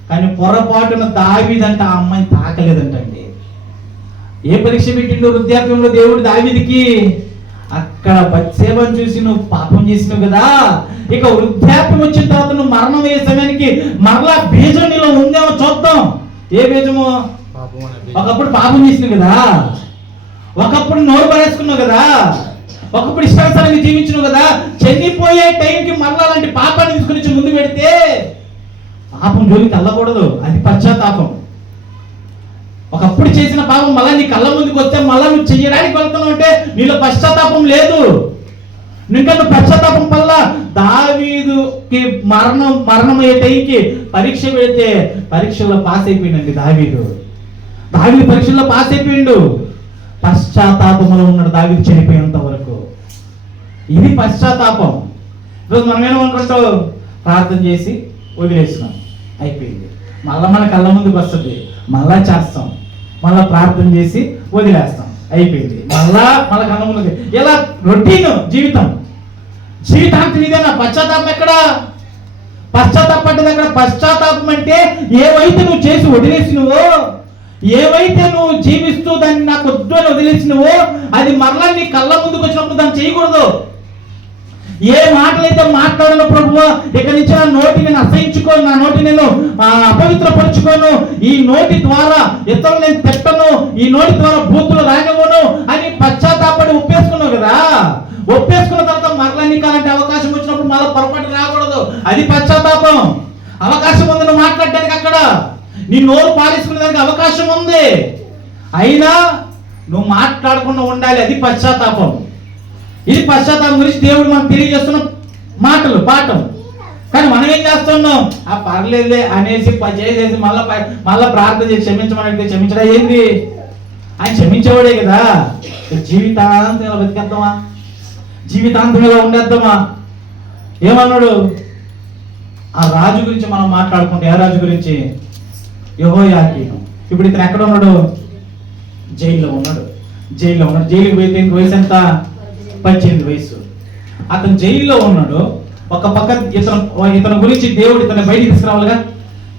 కానీ పొరపాటున దావీదంట ఆ అమ్మాయిని తాకలేదంటండి. ఏ పరీక్ష పెట్టిండు వృద్ధాప్యంలో దేవుడు దావీదుకి? అక్కడ బత్షెబను చూసి నువ్వు పాపం చేసినావు కదా, ఇక వృద్ధాప్యం వచ్చిన తర్వాత నువ్వు మరణం అయ్యే సమయానికి మరలా బీజం నీలో ఉందేమో చూద్దాం. ఏ బీజము? ఒకప్పుడు పాపం చేసినావు కదా, ఒకప్పుడు నోరు పడేసుకున్నావు కదా, ఒకప్పుడు ఇష్టానుసారంగా జీవించినావు కదా, చనిపోయే టైంకి మరలా అలాంటి పాపాన్ని తీసుకుని ముందు పెడితే పాపం జోలికి వెళ్ళకూడదు. అది పశ్చాత్తాపం. ఒకప్పుడు చేసిన పాపం మళ్ళీ నీ కళ్ళ ముందుకు వస్తే మళ్ళీ నువ్వు చెయ్యడానికి వెళ్తున్నావు అంటే నీలో పశ్చాత్తాపం లేదు. ఇంకా నువ్వు పశ్చాత్తాపం వల్ల దావీదుకి మరణం అయ్యే టైంకి పరీక్ష పెడితే పరీక్షల్లో పాస్ అయిపోయిందండి దావీదు. పరీక్షల్లో పాస్ అయిపోయిండు. పశ్చాత్తాపంలో ఉన్నాడు దావీదు చనిపోయేంత వరకు. ఇది పశ్చాత్తాపం. ఈరోజు మనం ఏమనుకుంటాం, ప్రార్థన చేసి వదిలేస్తున్నాం, అయిపోయింది. మళ్ళీ మన కళ్ళ ముందుకు వస్తుంది, మళ్ళా చేస్తాం, మళ్ళా ప్రార్థన చేసి వదిలేస్తాం, అయిపోయింది. మళ్ళా మన కళ్ళ ముందుకు. ఇలా రొటీన్ జీవితాంతం ఇదేనా? పశ్చాత్తాపం ఎక్కడ? పశ్చాత్తాపం అంటే అక్కడ పశ్చాత్తాపం అంటే ఏవైతే నువ్వు చేసి వదిలేసినవో, ఏవైతే నువ్వు జీవిస్తూ దాన్ని నాకు వద్దు అని వదిలేసినవో అది మరలా నీ కళ్ళ ముందుకు వచ్చినప్పుడు దాన్ని చేయకూడదు. ఏ మాటలైతే మాట్లాడిన ప్రభువా, ఇక నుంచి నా నోటిని నేను అసహించుకోను, నా నోటిని నేను అపవిత్రపరుచుకోను, ఈ నోటి ద్వారా ఇతరులు నేను తిట్టను, ఈ నోటి ద్వారా బూతులు రానివ్వను అని పశ్చాత్తాపడి ఒప్పేసుకున్నావు కదా. ఒప్పేసుకున్న తర్వాత మరలా నీకు అలాంటి అవకాశం వచ్చినప్పుడు మళ్ళీ పొరపాటు రాకూడదు. అది పశ్చాత్తాపం. అవకాశం ఉంది నువ్వు మాట్లాడడానికి, అక్కడ నీ నోరు పాలించుకునే దానికి అవకాశం ఉంది, అయినా నువ్వు మాట్లాడకుండా ఉండాలి. అది పశ్చాత్తాపం. ఇది పశ్చాత్తాపం గురించి దేవుడు మనకు తెలియజేస్తున్న పాఠం. కానీ మనం ఏం చేస్తున్నాం, ఆ పర్లేదులే అనేసి చేసేసి మళ్ళా ప్రార్థన చేసి క్షమించమని క్షమించడా ఏంది? ఆయన క్షమించేవాడే కదా. జీవితాంతం ఇలా బతికేద్దామా? జీవితాంతం ఇలా ఉండేద్దామా? ఏమన్నాడు? ఆ రాజు గురించి మనం మాట్లాడుకుంటే, ఏ రాజు గురించి? యెహోయాకీను. ఇప్పుడు ఇతను ఎక్కడ ఉన్నాడు? జైల్లో ఉన్నాడు. జైలుకి పోయితే ఇంక వయసు ఎంత? 18 వయసు. అతను జైల్లో ఉన్నాడు. ఒక పక్క ఇతను గురించి దేవుడు ఇతను బయటికి తీసుకురావాలిగా.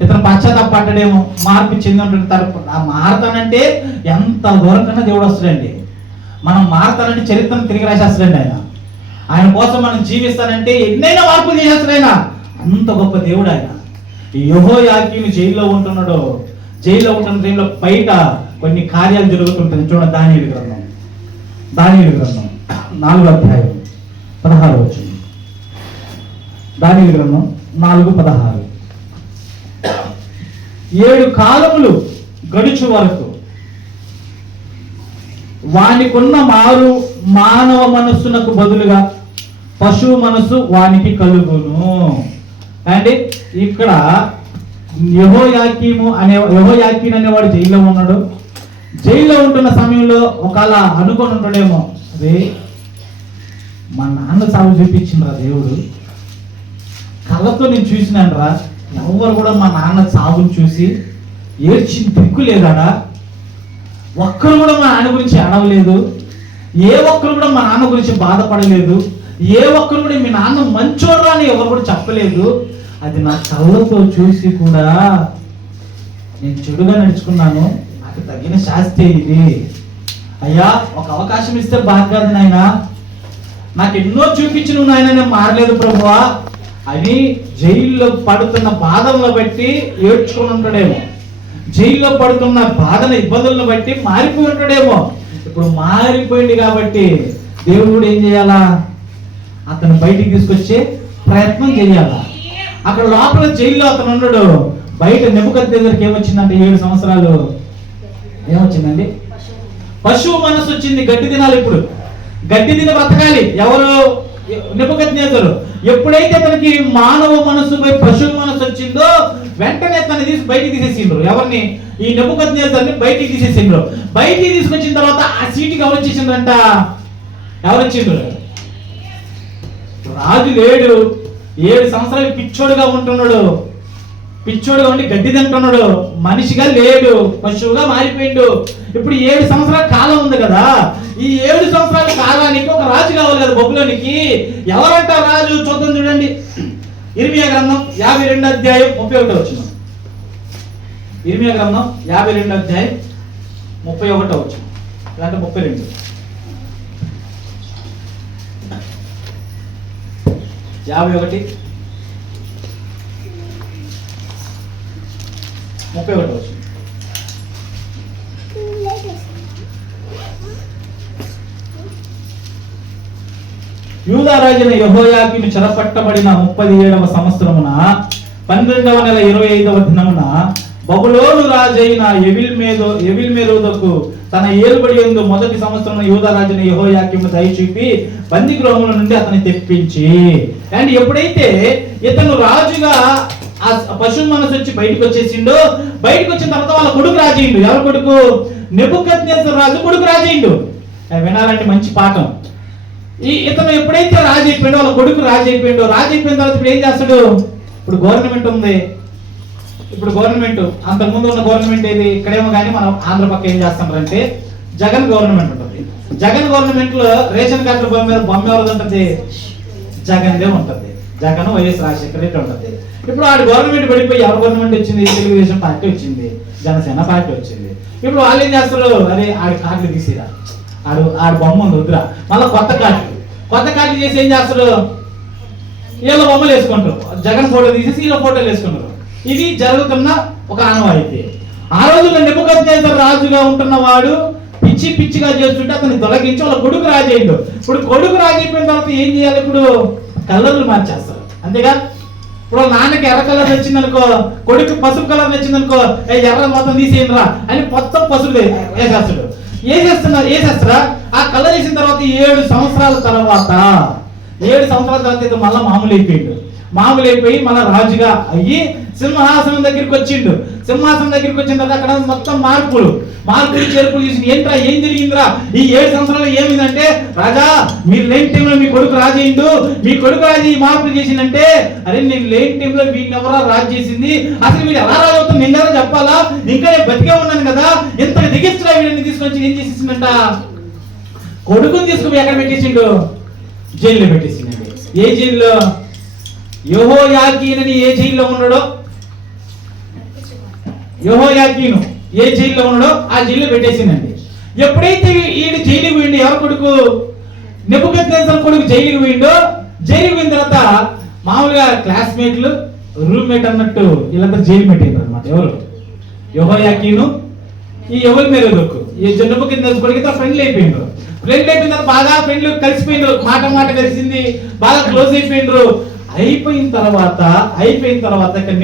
ఇతను పశ్చాత్తాపడ్డాడేమో, మార్పు చెంది ఉంటాడు. ఆ మారతానంటే ఎంత దూరం కన్నా దేవుడు వస్తాడండి. మనం మారతానంటే చరిత్రను తిరిగి రాసేస్తాడండి ఆయన కోసం మనం జీవిస్తానంటే ఎన్నైనా మార్పులు చేసేస్తాడు ఆయన. అంత గొప్ప దేవుడు ఆయన. ఈ యెహోయాకీను జైల్లో ఉంటున్నాడు. జైల్లో ఉంటున్న టైంలో బయట కొన్ని కార్యాలు జరుగుతుంటుంది. చూడండి, దానియేలు గ్రంథం 4వ అధ్యాయం 16వ వచనం. దానియేలు గ్రంథం 4:16. 7 కాలములు గడుచు వరకు వానికున్న మారు మానవ మనస్సునకు బదులుగా పశువు మనస్సు వానికి కలుగును. అంటే ఇక్కడ యెహోయాకీను అనేవాడు జైల్లో ఉన్నాడు. జైల్లో ఉంటున్న సమయంలో ఒకలా అనుకొని ఉంటాడేమో, అదే మా నాన్న సాగు చూపించిండ్రా దేవుడు, కళ్ళతో నేను చూసినాను రా, ఎవరు కూడా మా నాన్న సాగును చూసి ఏడ్చిన దిక్కు లేదాడా, ఒక్కరు కూడా మా నాన్న గురించి అడవలేదు, ఏ ఒక్కరు కూడా మా నాన్న గురించి బాధపడలేదు, ఏ ఒక్కరు కూడా మీ నాన్న మంచోడు అని ఎవరు కూడా చెప్పలేదు. అది నా కళ్ళతో చూసి కూడా నేను చెడుగా నడుచుకున్నాను, నాకు తగిన శాస్తి ఇది. అయ్యా, ఒక అవకాశం ఇస్తే బాధ కాదు నాయన, నాకు ఎన్నో చూపించి నువ్వు నాయన నేను మారలేదు ప్రభువా అని జైల్లో పడుతున్న బాధలను బట్టి ఏడ్చుకొని ఉంటాడేమో. జైల్లో పడుతున్న బాధన ఇబ్బందులను బట్టి మారిపోయి ఉంటాడేమో. ఇప్పుడు మారిపోయింది కాబట్టి దేవుడు ఏం చేయాలా? అతను బయటికి తీసుకొచ్చే ప్రయత్నం చేయాలా? అక్కడ లోపల జైల్లో అతను ఉన్నాడు. బయట నెబుకద్నెజరుకి ఏమొచ్చిందంటే 7 సంవత్సరాలు ఏమొచ్చిందండి? పశువు మనసు వచ్చింది. గడ్డి తినాలి, ఇప్పుడు గడ్డి తిని బ్రతకాలి. ఎవరు? నెబుకద్నెజరు. ఎప్పుడైతే తనకి మానవ మనసుపై పశువు మనసు వచ్చిందో వెంటనే తను తీసి బయటికి తీసేసిండ్రు. ఎవరిని? ఈ నెబుకద్నెజరుని బయటికి తీసేసిండ్రు. బయటికి తీసుకొచ్చిన తర్వాత ఆ సీటుకి ఎవరు వచ్చేసిండ్రంట? ఎవరు వచ్చిండ్రు? రాజు లేడు. 7 సంవత్సరాలు పిచ్చోడుగా ఉంటున్నాడు. పిచ్చోడుగా ఉండి గడ్డి తింటున్నాడు. మనిషిగా లేడు, పశువుగా మారిపోయిండు. ఇప్పుడు 7 సంవత్సరాల కాలం ఉంది కదా. ఈ 7 సంవత్సరాల కాలానికి ఒక రాజు కావాలి కదా బబులోనికి. ఎవరంట రాజు? చూద్దాం చూడండి. ఇర్మియా గ్రంథం 52వ అధ్యాయం 31వ వచనం. ఇర్మియా గ్రంథం 52వ అధ్యాయం 31వ వచనం. అంటే 32. 51 31వ వచనం. యూదా రాజైన యెహోయాకీము చెరపట్టబడిన 37వ సంవత్సరమున 12వ నెల 25వ దినమున బబులోను రాజైన ఎవిల్మెరోదకు తన ఏలుబడి యందు మొదటి సంవత్సరం యూదా రాజైన యెహోయాకీము దయ చూపి బందీ గృహముల నుండి అతన్ని తెప్పించి, అండ్ ఎప్పుడైతే ఇతను రాజుగా ఆ పశువు మనసు వచ్చి బయటకు వచ్చేసిండు, బయటకు వచ్చిన తర్వాత వాళ్ళ కొడుకు రాజయిండు. ఎవరి కొడుకు? నెబుకద్నెజరు రాజు కొడుకు రాజయిండు. వినాలంటే మంచి పాఠం. ఇతను ఎప్పుడైతే రాజు అయిపోయిండో వాళ్ళ కొడుకు రాజు అయిపోయిండో, రాజు అయిపోయిన తర్వాత ఇప్పుడు ఏం చేస్తాడు? ఇప్పుడు గవర్నమెంట్ ఉంది. ఇప్పుడు గవర్నమెంట్, అంతకుముందు ఉన్న గవర్నమెంట్ ఏది? ఇక్కడేమో కానీ మనం ఆంధ్ర పక్క ఏం చేస్తామంటే జగన్ గవర్నమెంట్ ఉంటుంది. జగన్ గవర్నమెంట్ లో రేషన్ కార్డు బొమ్మ ఎవరిది ఉంటుంది? జగన్దే ఉంటుంది. జగన్ వైఎస్ రాజశేఖర రెడ్డి ఉంటుంది. ఇప్పుడు ఆడు గవర్నమెంట్ పడిపోయి ఎవరు గవర్నమెంట్ వచ్చింది? తెలుగుదేశం పార్టీ వచ్చింది, జనసేన పార్టీ వచ్చింది. ఇప్పుడు వాళ్ళు ఏం చేస్తారు? అరే ఆడి కార్డులు తీసిరా, ఆడు బొమ్మ ఉంది వద్దురా, మళ్ళీ కొత్త కార్డు చేసి ఏం చేస్తారు? వీళ్ళ బొమ్మలు వేసుకుంటారు. జగన్ ఫోటో తీసేసి వీళ్ళ ఫోటోలు వేసుకుంటారు. ఇది జరుగుతున్న ఒక ఆనవాయితీ. ఆ రోజుల్లో నెబుకద్నెజరు రాజుగా ఉంటున్న వాడు పిచ్చిగా చేస్తుంటే అతన్ని తొలగించి వాళ్ళ కొడుకు రాజయ్యిండు. ఇప్పుడు కొడుకు రాజైపోయిన తర్వాత ఏం చేయాలి? ఇప్పుడు కలర్లు మార్చేస్తారు, అంతేగా. ఇప్పుడు నాన్నకి ఎర్ర కలర్ నచ్చింది అనుకో, కొడుకు పసుపు కలర్ నచ్చింది అనుకో, ఎర్ర మొత్తం తీసేయండిరా అని మొత్తం పసుపు వేసేస్తాడు. వేసేస్తారా? ఆ కలర్ వేసిన తర్వాత 7 సంవత్సరాల తర్వాత ఇతను మళ్ళీ మామూలు అయిపోయి మళ్ళీ రాజుగా అయ్యి సింహాసనం దగ్గరికి వచ్చిండు. సింహాసనం దగ్గరికి వచ్చిన తర్వాత అక్కడ మొత్తం మార్పులు చేర్పులు చూసి ఏంట్రా ఏం జరిగిందిరా ఈ 7 సంవత్సరాలు ఏమైందంటే, రాజా మీరు లేని టైంలో మీ కొడుకు రాజయ్యిండు, మీ కొడుకు రాజు ఈ మార్పులు చేసిందంటే, అరే నేను లేని టైంలో వీడిని ఎవరా రాజు చేసింది, అసలు వీడు ఎలా రాజు అవుతుంది నిన్న చెప్పాలా, ఇంకా నేను బతికే ఉన్నాను కదా, ఎంత దిగిస్తున్నా వీడిని తీసుకొచ్చి ఏం చేసేసిందంట, కొడుకుని తీసుకుని ఎక్కడ పెట్టేసిండు? జైల్లో పెట్టేసిందండి. ఏ జైల్లో? యెహోయాకీనని ఏ జైల్లో ఉన్నాడో, యెహోయాకీను ఏ జైల్లో ఉన్నాడో ఆ జైల్లో పెట్టేసిందండి. ఎప్పుడైతే ఈడు జైలుకి పోయిండు, ఎవరి కొడుకు? నెబుకద్నెజరు కొడుకు జైలుకి పోయిండో, జైలుకి పోయిన తర్వాత మామూలుగా క్లాస్మేట్లు రూమ్మేట్ అన్నట్టు వీళ్ళందరూ జైలు పెట్టారు అనమాట. ఎవరు? యెహోయాకీను ఈ ఎవిల్మెరోదకు. ఈ నెబుకద్నెజరు కొడుకు ఫ్రెండ్లు అయిపోయిండ్రు. ఫ్రెండ్ అయిపోయిన తర్వాత బాగా ఫ్రెండ్లు కలిసిపోయిండ్రు, మాట కలిసింది, బాగా క్లోజ్ అయిపోయిండ్రు. అయిపోయిన తర్వాత ఇక్కడ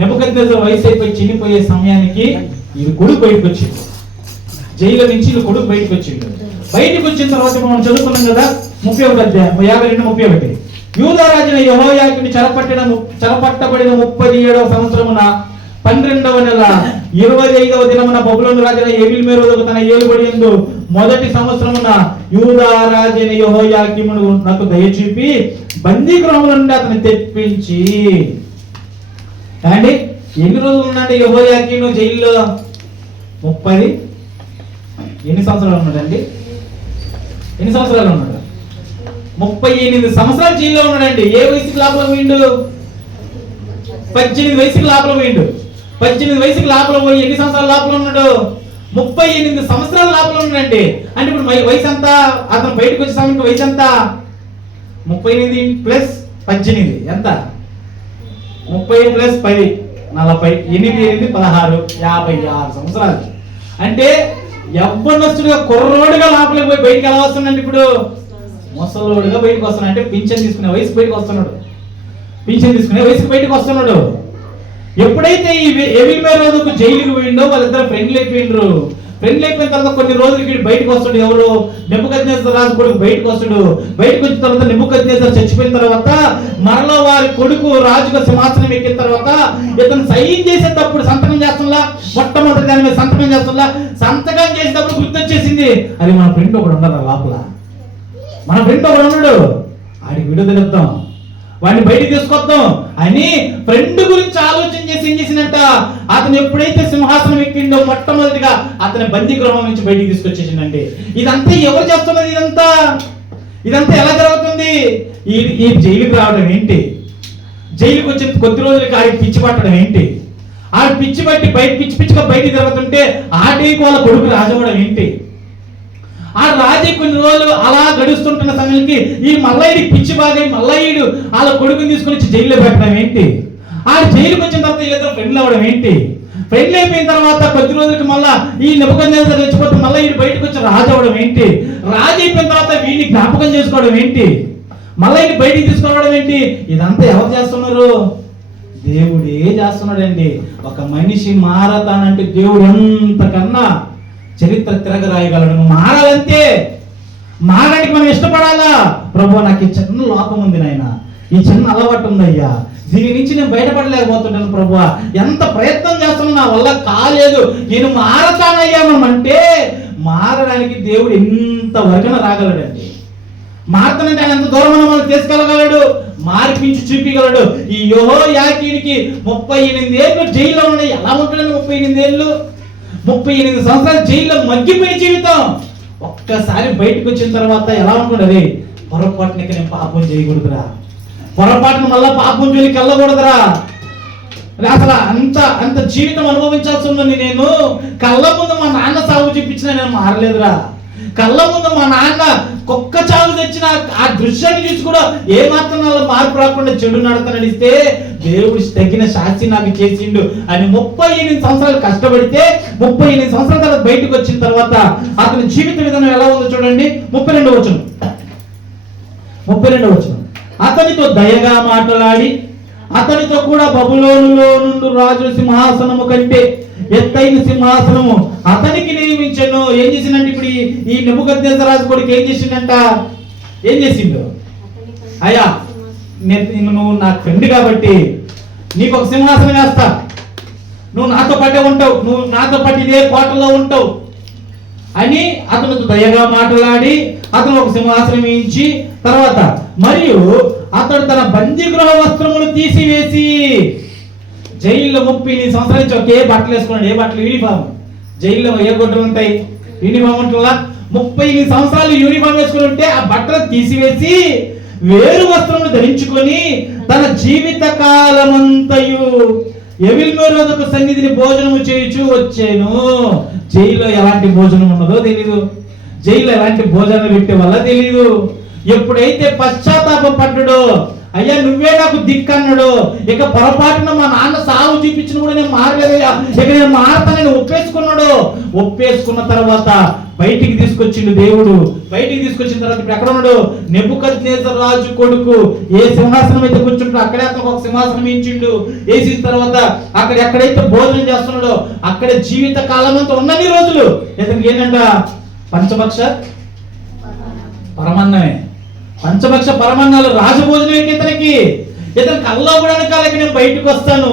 నెబుకద్నెజరు వయసు అయిపోయి చనిపోయే సమయానికి ఇది కొడుకు బయటకు వచ్చింది. జైలు నుంచి కొడుకు బయటకు వచ్చిండు. బయటకు వచ్చిన తర్వాత మనం చదువుకున్నాం కదా 31 అధ్యాయం 52-31. యూదా రాజైన యెహోయాకీము చెరపట్టబడిన 37వ సంవత్సరమున 12వ నెల 25వ దినమున బబులోను రాజైన ఎవిల్మెరోదకు తన ఏలుబడి యందు మొదటి సంవత్సరమున యూదా రాజైన యెహోయాకీమును నాకు దయచూపి బందీ గృహముల నుండి అతన్ని తెప్పించి. అండి ఎన్ని రోజులు ఉన్నాడు యెహోయాకీను జైల్లో? 30. ఎన్ని సంవత్సరాలు ఉన్నాడండి? ఎన్ని సంవత్సరాలు ఉన్నాడు? 38 సంవత్సరాలు జైల్లో ఉన్నాడండి. ఏ వయసుకి లోపల పోయిండు? 18 వయసుకి లోపల పోయిండు. 18 వయసుకి లోపల పోయి ఎన్ని సంవత్సరాల లోపల ఉన్నాడు? 38 సంవత్సరాల లోపల ఉన్నాడండి. అంటే ఇప్పుడు వయసు ఎంత? అతను బయటకు వచ్చే సమయానికి వయసు ఎంత? 38 ప్లస్ 18 ఎంత? 30 ప్లస్ 10 40, 8 16 56 సంవత్సరాలు. అంటే యవ్వనస్తుడిగా కుర్రోడుగా లోపలికి పోయి బయటకు ఎలా వస్తున్నాడు? ఇప్పుడు ముసలోడుగా బయటకు వస్తున్నాడు. అంటే పింఛన్ తీసుకునే వయసు బయటకు వస్తున్నాడు. 38 పింఛన్ తీసుకునే వయసుకు బయటకు వస్తున్నాడు. ఎప్పుడైతే ఈ ఎవిల్మెరోదకు జైలుకి పోయిండో వాళ్ళిద్దరు ఫ్రెండ్లు అయిపోయిండ్రు. ఫ్రెండ్లు అయిపోయిన తర్వాత కొన్ని రోజులకి వీడు బయటకు వస్తాడు. ఎవరు? నెబుకద్నెజర్ రాజు కొడుకు బయటకు వస్తాడు. బయటకు వచ్చిన తర్వాత నెబుకద్నెజర్ చచ్చిపోయిన తర్వాత మరలా వారి కొడుకు రాజుగా సింహాసనం ఎక్కిన తర్వాత ఇతను సైన్ చేసేటప్పుడు సంతకం చేస్తున్నా, మొట్టమొదటి దాని మీద సంతకం చేస్తున్నా, సంతకం చేసేటప్పుడు గుర్తొచ్చేసింది, అది మన ఫ్రెండ్ ఒకడు ఉండదు లోపల, మన ఫ్రెండ్ ఒకడు ఉన్నాడు, ఆడికి విడుదలిద్దాం, వాడిని బయటికి తీసుకొద్దాం అని ఫ్రెండ్ గురించి ఆలోచన చేసి ఏం చేసిందంట, అతను ఎప్పుడైతే సింహాసనం ఎక్కిండో మొట్టమొదటిగా అతని బందీ గృహం నుంచి బయటికి తీసుకొచ్చేసిందండి. ఇదంతా ఎవరు చేస్తున్నది? ఇదంతా ఎలా జరుగుతుంది? ఈ జైలుకి రావడం ఏంటి? జైలుకి వచ్చిన కొద్ది రోజులకి ఆడికి పిచ్చి పట్టడం ఏంటి? ఆడి పిచ్చి పట్టి పిచ్చిగా బయటికి తిరుగుతుంటే ఆడికి వాళ్ళ కొడుకు రాజవడం ఏంటి? ఆ రాజే కొన్ని రోజులు అలా గడుస్తుంటున్న సమయానికి ఈ మల్లయ్యడికి పిచ్చి బాగా మల్లయ్యుడు వాళ్ళ కొడుకుని తీసుకుని జైల్లో పెట్టడం ఏంటి? ఆ జైలుకి వచ్చిన తర్వాత వీళ్ళిద్దరు ఫ్రెండ్లు అవ్వడం ఏంటి? ఫ్రెండ్లు అయిపోయిన తర్వాత కొద్ది రోజులకి మళ్ళా ఈ నెబుకద్నెజర్ చచ్చిపోతే మళ్ళీ వీడు బయటకు వచ్చి రాజు అవ్వడం ఏంటి? రాజు అయిపోయిన తర్వాత వీడిని జ్ఞాపకం చేసుకోవడం ఏంటి? మళ్ళీ వీడిని బయటికి తీసుకురావడం ఏంటి? ఇదంతా ఎవరు చేస్తున్నారు? దేవుడే చేస్తున్నాడండి. ఒక మనిషి మారతానంటే దేవుడు ఎంతకన్నా చరిత్ర తిరగరాయగలడు. నువ్వు మారాలంతే. మారడానికి మనం ఇష్టపడాలా? ప్రభు నాకు ఈ చిన్న లోపం ఉంది నాయన, ఈ చిన్న అలవాటు ఉందయ్యా, దీని నుంచి నేను బయటపడలేకపోతున్నాను ప్రభు, ఎంత ప్రయత్నం చేస్తున్నా నా వల్ల కాలేదు, నేను మారతానయ్యా అంటే మారడానికి దేవుడు ఎంత వరకన రాగలడండి. మారతానంటే ఆయన ఎంత దూరం మనం తీసుకెళ్ళగలడు, మార్పించి చూపించగలడు. ఈ యెహోయాకీనుకి 38 ఏళ్ళు జైల్లో ఉన్నాయి. ఎలా ఉంటాడండి 38 ఏళ్ళు? 38 సంవత్సరాలు జైల్లో మగ్గిపోయిన జీవితం. ఒక్కసారి బయటకు వచ్చిన తర్వాత ఎలా ఉంటుంది? పొరపాటునికి నేను పాపం చేయకూడదురా, పొరపాటును మళ్ళా పాపం జోలికి వెళ్ళకూడదురా, అసలు అంత జీవితం అనుభవించాల్సి ఉందని నేను కళ్ళ ముందు మా నాన్న సాగు చూపించిన నేను మారలేదురా, కళ్ళ ముందు మా నాన్న కుక్క చావు తెచ్చిన ఆ దృశ్యాన్ని చూసి కూడా ఏ మాత్రం మార్పు రాకుండా చెడు నడత నడిస్తే దేవుడు తగిన శాస్తి నాకు చేసిండు అని 38 సంవత్సరాలు కష్టపడితే 38 సంవత్సరాల తర్వాత బయటకు వచ్చిన తర్వాత అతని జీవిత విధానం ఎలా ఉందో చూడండి. 32వ వచనం. అతనితో దయగా మాట్లాడి అతనితో కూడా బబులోనులో నుండి రాజు సింహాసనము కంటే ఎత్తైన సింహాసనము అతనికి నియమించను. ఏం చేసిందంటే ఇప్పుడు ఈ నెబుకద్నెజర్ రాజు కొడుకు ఏం చేసిండంట? ఏం చేసిండు? అయ్యా నువ్వు నా ఫ్రెండ్ కాబట్టి నీకు ఒక సింహాసనం వేస్తా, నువ్వు నాతో పాటే ఉంటావు, నువ్వు నాతో పాటు ఇదే కోటలో ఉంటావు అని అతనితో దయగా మాట్లాడి అతను ఒక సింహాసనం వేయించి తర్వాత మరియు అతడు తన బందీ గృహ వస్త్రములు తీసివేసి, జైల్లో 38 సంవత్సరాల నుంచి ఒకే బట్టలు వేసుకున్నాడు. ఏ బట్టలు? యూనిఫామ్. జైల్లో ఏ గుడ్డలు ఉంటాయి? యూనిఫామ్ ఉంటుందా? 38 సంవత్సరాలు యూనిఫామ్ వేసుకుని ఉంటే ఆ బట్టలు తీసివేసి వేరు వస్త్రములు ధరించుకొని తన జీవిత కాలమంతయు ఎవిల్మెరోదకు సన్నిధిని భోజనము చేయుచు వచ్చాను. జైల్లో ఎలాంటి భోజనం ఉన్నదో తెలీదు, జైల్లో ఎలాంటి భోజనం పెట్టే వల్ల తెలీదు. ఎప్పుడైతే పశ్చాత్తాపడ్డాడో, అయ్యా నువ్వే నాకు దిక్కన్నాడు, ఇక పొరపాటున మా నాన్న సాగు చూపించిన కూడా నేను మారలేదయ్యా, ఇక నేను మారతానని ఒప్పేసుకున్న తర్వాత బయటికి తీసుకొచ్చిండు దేవుడు. బయటికి తీసుకొచ్చిన తర్వాత ఇప్పుడు ఎక్కడ ఉన్నాడు? నెబుకద్నెజర్ రాజు కొడుకు ఏ సింహాసనం అయితే కూర్చుంటాడో అక్కడే అతను ఒక సింహాసనం వేయించిండు. వేసిన తర్వాత అక్కడ ఎక్కడైతే భోజనం చేస్తున్నాడో అక్కడ జీవిత కాలం అంతా ఉన్నన్ని రోజులు ఇతనికి ఏంటంట? పంచభక్ష పరమన్నమే. పంచభక్ష పరమన్నాలు రాజభోజనం ఇతనికి కల్లో కూడా అనకాల నేను బయటకు వస్తాను,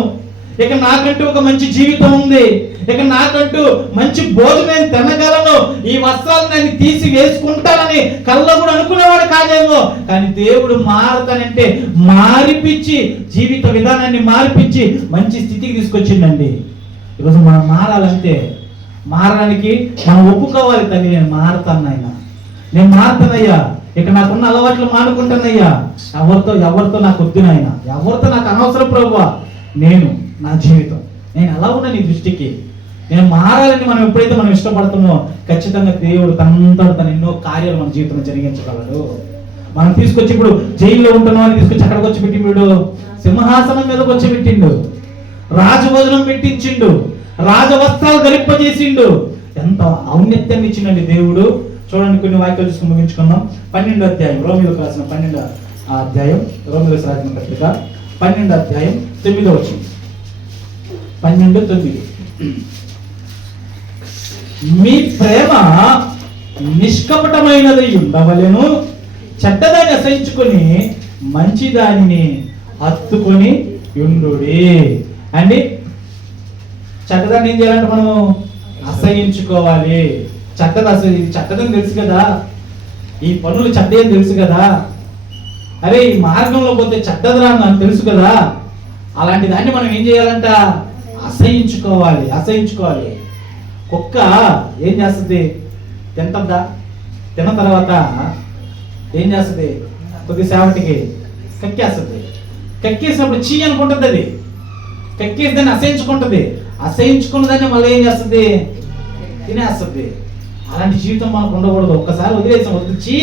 ఇక నాకంటూ ఒక మంచి జీవితం ఉంది, ఇక నాకంటూ మంచి భోజనం తినగలను, ఈ వస్త్రాలు నేను తీసి వేసుకుంటానని కల్లో కూడా అనుకునేవాడు కాదేమో. కానీ దేవుడు మారతానంటే మారిపించి జీవిత విధానాన్ని మార్పించి మంచి స్థితికి తీసుకొచ్చిండండి. ఈరోజు మనం మారాలంటే మారడానికి మనం ఒప్పుకోవాలి. తల్లి నేను మారతాను నాయన, నేను మారతానయ్యా, ఇక నాకున్న అలవాట్లు మానుకుంటానయ్యా, ఎవరితో నాకు వద్దు నాయన, ఎవరితో నాకు అనవసరం ప్రభువా, నేను నా జీవితం నేను ఎలా ఉన్నా నీ దృష్టికి నేను మారాలని మనం ఎప్పుడైతే మనం ఇష్టపడతామో ఖచ్చితంగా దేవుడు తనంతట తను ఎన్నో కార్యాలు మన జీవితంలో జరిగించగలడు. మనం తీసుకొచ్చి ఇప్పుడు జైల్లో ఉంటున్నాం అని తీసుకొచ్చి అక్కడికి వచ్చి పెట్టిండు, సింహాసనం మీదకి వచ్చి పెట్టిండు, రాజభోజనం పెట్టించిండు, రాజవస్త్రాలు ధరింపజేసిండు, ఎంత ఔన్నత్యాన్ని ఇచ్చిండండి దేవుడు. చూడండి కొన్ని వాక్యాలు చూసుకుని ముగించుకున్నాం. 12వ అధ్యాయం రోమీయులకు రాసిన 12వ అధ్యాయం రోమీయులకు రాసిన పత్రిక 12వ అధ్యాయం 9వ వచనం. 12:9. మీ ప్రేమ నిష్కపటమైనది ఉండవలెను, చెడ్డదాన్ని అసహించుకొని మంచి దానిని హత్తుకొని యుండుడి. అండి, చెడ్డదాన్ని ఏం చేయాలంటే మనము అసహించుకోవాలి. చెడ్డదని తెలుసు కదా, ఈ పనులు చెడ్డని తెలుసు కదా, అరే ఈ మార్గంలో పోతే చెడ్డదిరా అని తెలుసు కదా, అలాంటి దాన్ని మనం ఏం చేయాలంట? అసహించుకోవాలి. కుక్క ఏం చేస్తుంది? తింటద్దా? తిన్న తర్వాత ఏం చేస్తుంది? కొద్దిసేపటికి కక్కేస్తుంది. కక్కేసినప్పుడు చీ అనుకుంటుంది, అది కక్కేసి దాన్ని అసహించుకున్న దాన్ని మళ్ళీ ఏం చేస్తుంది? తినేస్తుంది. అలాంటి జీవితం మనకు ఉండకూడదు. ఒక్కసారి వదిలేసి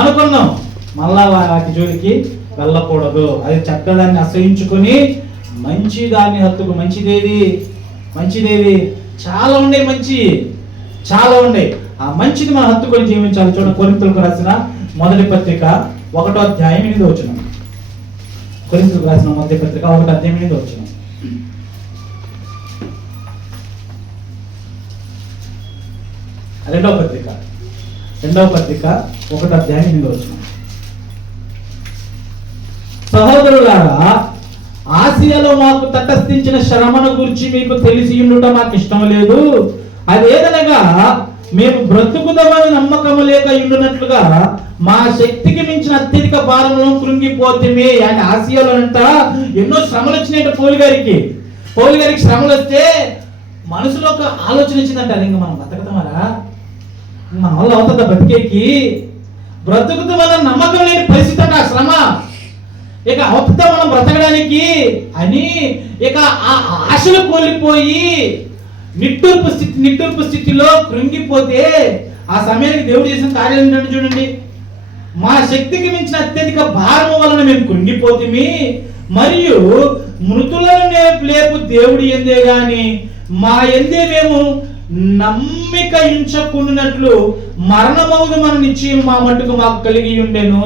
అనుకున్నాం, మళ్ళా వాటి జోలికి వెళ్ళకూడదు. అది చెడ్డదాన్ని అసహించుకొని మంచి దాన్ని హత్తుకు. మంచిదేది చాలా ఉండే ఆ మంచిది మనం హత్తుకొని జీవించాలి. చూడండి, కొరింథీయులకు రాసిన మొదటి పత్రిక 1వ అధ్యాయం 8వ వచనం. కొరింథీయులకు రాసిన మొదటి పత్రిక 1వ అధ్యాయం 8వ వచనం. రెండవ పత్రిక 1వ అధ్యాయం 8వ వచనం. సహోదరులారా, ఆసియాలో మాకు తటస్థించిన శ్రమను గురించి మీకు తెలిసి ఉండుట మాకు ఇష్టం లేదు. అదేదనగా మేము బ్రతుకుదామని నమ్మకము లేక ఉండునట్లుగా మా శక్తికి మించిన అత్యధిక భారంలో కృంగిపోతుంది. ఆయన ఆసియాలో అంట ఎన్నో శ్రమలు వచ్చినాయంట. పౌలు గారికి శ్రమలు వస్తే మనసులో ఒక ఆలోచన వచ్చిందంట, ఇంకా మనం బతకతామరా, మన వల్ల అవుతుందా బతికేకి? బ్రతుకుతామన్న నమ్మకం లేని పరిస్థితి అంట ఆ శ్రమ. ఇక అవుతుందా మనం బ్రతకడానికి అని ఇక ఆ ఆశలు కోల్పోయి నిట్టూర్పు స్థితిలో కృంగిపోతే ఆ సమయానికి దేవుడు చేసిన కార్యం ఏంటంటే చూడండి, మా శక్తికి మించిన అత్యధిక భారము వలన మేము కృంగిపోతిమి, మరియు మృతులను లేపు దేవుడి ఎందే గాని మా ఎందే మేము నమ్మిక ఉంచకున్నట్లు మరణమవుదు మన నిశ్చయం మా మట్టుకు మాకు కలిగి ఉండెను.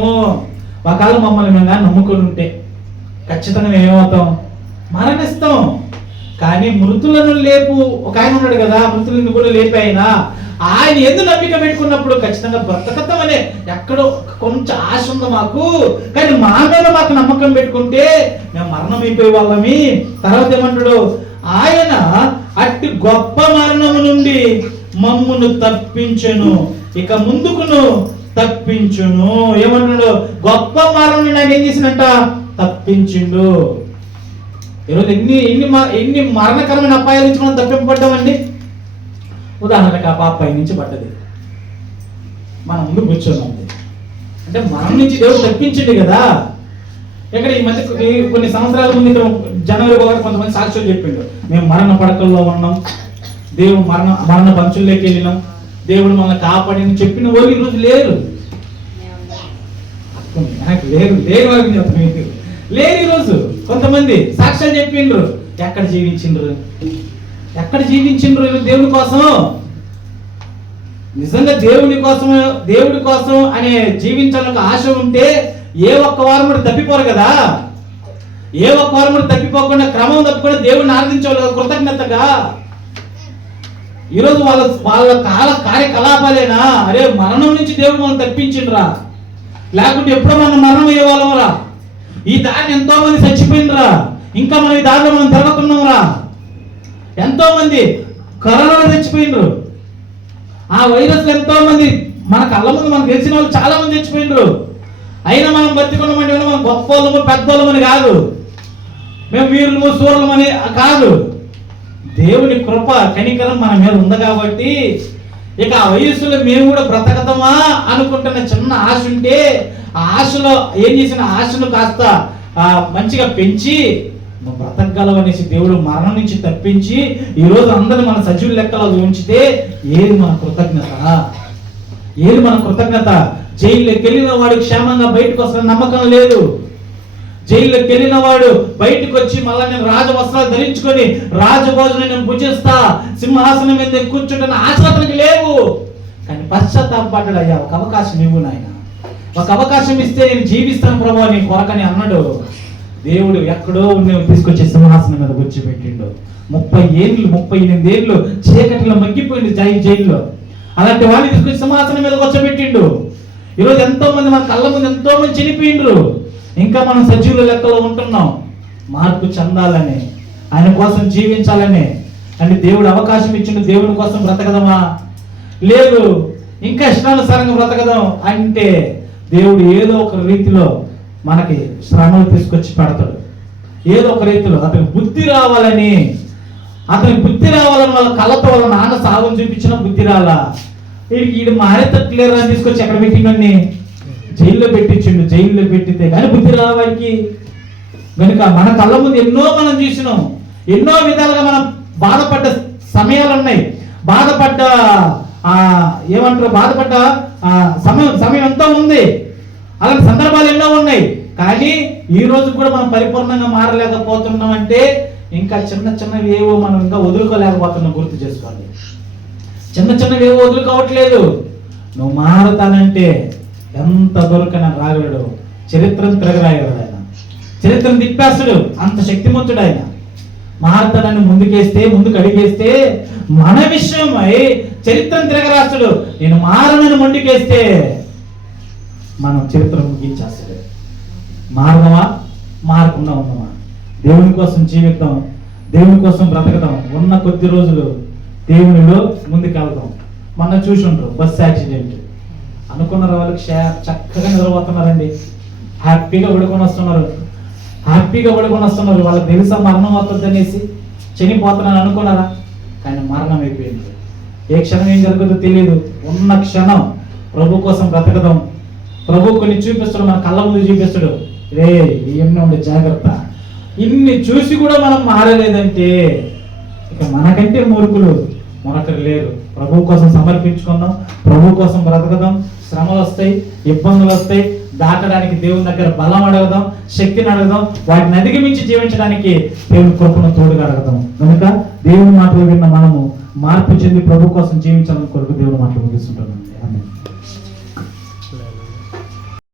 ఒకవేళ మమ్మల్ని మేము నమ్ముకొని ఉంటే ఖచ్చితంగా ఏమవుతాం? మరణిస్తాం. కానీ మృతులను లేపు ఒక ఆయన ఉన్నాడు కదా, మృతులను కూడా లేపి ఆయన ఎందుకు నమ్మిక పెట్టుకున్నప్పుడు ఖచ్చితంగా బ్రతకతామనే ఎక్కడో కొంచెం ఆశ ఉంది మాకు. కానీ మా మీద మాకు నమ్మకం పెట్టుకుంటే మేము మరణం అయిపోయే వాళ్ళమి. తర్వాత ఏమంటాడు? ఆయన అట్టి గొప్ప మరణము నుండి మమ్మును తప్పించెను, ఇక ముందుకును తప్పించును. ఏమంటున్నాడు? గొప్ప మరణం నుండి ఆయన ఏం చేసినట్ట? తప్పించిండు. ఈరోజు ఎన్ని మరణకరమైన అపాయాల నుంచి మనం తప్పింపబడ్డామండి. ఉదాహరణకు ఆ పాప పై నుంచి పడ్డది, మన ముందు కూర్చున్నాం. అంటే మరణం నుంచి దేవుడు తప్పించిండు కదా. ఇక్కడ ఈ మధ్య కొన్ని సంవత్సరాల ముందు ఇక్కడ జనవరి 1 కొంతమంది సాక్ష్యం చెప్పిండు, మేము మరణ పడకల్లో ఉన్నాం, దేవుడు మరణ పంచుల్లోకి వెళ్ళినాం, దేవుడు మనల్ని కాపాడిని చెప్పిన వాళ్ళు ఈరోజు లేరు. లేరు ఈరోజు. కొంతమంది సాక్ష్యాలు చెప్పిండ్రు, ఎక్కడ జీవించిండ్రు దేవుడి కోసం? నిజంగా దేవుడి కోసం అనే జీవించాలని ఆశ ఉంటే ఏ ఒక్క వారం కూడా తప్పిపోరు కదా. ఏ ఒక్క వారం కూడా తప్పిపోకుండా క్రమం తప్పకుండా దేవుడిని ఆరాధించేవాళ్ళు కదా కృతజ్ఞతగా. ఈరోజు వాళ్ళ కార్యకలాపాలేనా? అరే మరణం నుంచి దేవుడు మనం తప్పించిండ్రా, లేకుంటే ఎప్పుడో మనం మరణం అయ్యేవాళ్ళంరా. ఈ దారిని ఎంతో మంది చచ్చిపోయినరా, ఇంకా మనం ఈ దారిలో మనం తిరుగుతున్నాంరా. ఎంతో మంది కరోనా చచ్చిపోయినరు, ఆ వైరస్ ఎంతో మంది మన కళ్ళ ముందు మనకు తెలిసిన వాళ్ళు చాలా మంది చచ్చిపోయినరు. అయినా మనం బతికున్నామంటే మనం గొప్ప వాళ్ళము పెద్దోళ్ళమని కాదు, మేము వీరులము సూర్యులమని కాదు. దేవుని కృప కనికరం మన మీద ఉంది కాబట్టి ఇక ఆ వయస్సులో మేము కూడా బ్రతకతామా అనుకుంటున్న చిన్న ఆశ ఉంటే ఆ ఆశలో ఏం చేసిన ఆశను కాస్త మంచిగా పెంచి నువ్వు బ్రతకగలవనేసి దేవుడు మరణం నుంచి తప్పించి ఈరోజు అందరూ మన సజీవుల లెక్కలో ఉంచితే ఏది మన కృతజ్ఞత? జైల్లోకి వెళ్ళిన వాడు క్షేమంగా బయటకు వస్తున్న నమ్మకం లేదు. జైల్లోకి వెళ్ళిన వాడు బయటకు వచ్చి మళ్ళీ నేను రాజవస్త్రాలు ధరించుకొని రాజభోజనం నేను భుజిస్తా, సింహాసనం మీద నేను కూర్చుంటున్న ఆశలకు లేవు. కానీ పశ్చాత్తాపడ్డాడు, అయ్యా ఒక అవకాశం ఇవ్వు నాయన, ఒక అవకాశం ఇస్తే నేను జీవిస్తాను ప్రభు నీ కొరకని అన్నాడు. దేవుడు ఎక్కడో ఉన్నవి తీసుకొచ్చి సింహాసనం మీద కూర్చోబెట్టిండు. 38 ఏళ్ళు చీకటిలో మగ్గిపోయింది జైల్లో. అలాంటి వాళ్ళని తీసుకొచ్చి సింహాసనం మీద కూర్చోబెట్టిండు. ఈరోజు ఎంతో మంది మన కళ్ళ ముందు ఎంతో మంది చనిపోయిండ్రు. ఇంకా మనం సజీవుల లెక్కలో ఉంటున్నాం. మార్పు చెందాలని, ఆయన కోసం జీవించాలని అంటే దేవుడు అవకాశం ఇచ్చిండు. దేవుని కోసం బ్రతకదమా? లేదు. ఇంకా ఇష్టానుసారంగా బ్రతకదాం అంటే దేవుడు ఏదో ఒక రీతిలో మనకి శ్రమలు తీసుకొచ్చి పెడతాడు. ఏదో ఒక రీతిలో అతనికి బుద్ధి రావాలని వాళ్ళ కళ్ళతో వాళ్ళ నాన్న సాగుని చూపించిన బుద్ధి రాలా. వీడు మారేతట్లేరు అని తీసుకొచ్చి ఎక్కడ పెట్టిండని జైల్లో పెట్టించిండు. జైల్లో పెట్టితే కానీ బుద్ధి రావాడికి. కనుక మన కళ్ళ ముందు ఎన్నో మనం చూసినాం. ఎన్నో విధాలుగా మనం బాధపడ్డ సమయాలు ఉన్నాయి. బాధపడ్డ సమయం ఎంతో ఉంది. అలాంటి సందర్భాలు ఎన్నో ఉన్నాయి. కానీ ఈ రోజు కూడా మనం పరిపూర్ణంగా మారలేకపోతున్నాం అంటే ఇంకా చిన్నవి ఏవో మనం ఇంకా వదులుకోలేకపోతున్నాం. గుర్తు చేసుకోండి. చిన్నవి ఏవో వదులుకోవట్లేదు. నువ్వు మారతానంటే ఎంత దొరకన రాగలడు. చరిత్రను తిరగరాయగలడు ఆయన. చరిత్రను తిప్పేస్తాడు. అంత శక్తిమంతుడు ఆయన. మారతానని ముందుకు అడిగేస్తే మన విషయమై చరిత్రను తిరగరాస్తాడు. నేను మారనని మొండికేస్తే మనం చరిత్ర ముగించేస్తాడు. మారదమా? మారకుండా ఉన్నామా? దేవుని కోసం జీవిద్దాం. దేవుని కోసం బ్రతకదాం. ఉన్న కొద్ది రోజులు దేవునిలో ముందుకెళ్దాం. మొన్న చూసుంటారు బస్ యాక్సిడెంట్. అనుకున్నారు వాళ్ళకి చక్కగా నిద్రపోతున్నారండి. హ్యాపీగా పడుకొని వస్తున్నారు. వాళ్ళకి తెలుసా మరణం అవుతుంది అనేసి? చనిపోతున్నాను అనుకున్నారా? కానీ మరణం అయిపోయింది. ఏ క్షణం ఏం జరుగుతుందో తెలియదు. ఉన్న క్షణం ప్రభు కోసం బ్రతకదాం. ప్రభు కొన్ని చూపిస్తాడు, మన కళ్ళ ముందు చూపిస్తాడు. రే ఇవన్నీ ఉండే జాగ్రత్త. ఇన్ని చూసి కూడా మనం మారలేదంటే ఇక మనకంటే మూర్ఖులు మరొకరు లేరు. ప్రభు కోసం సమర్పించుకుందాం. ప్రభు కోసం బ్రతకదాం. శ్రమలు వస్తాయి, ఇబ్బందులు వస్తాయి. దాటడానికి దేవుని దగ్గర బలం అడగదాం, శక్తిని అడగదాం. వాటిని అధిగమించి జీవించడానికి దేవుని కృపను తోడుగా అడగదాం. కనుక దేవుని మాటలు విన్న మనము మార్పు చెంది ప్రభు కోసం జీవించాలని కొరకు దేవుని మాటలు ముగిస్తుంటామండి. ఆమేన్.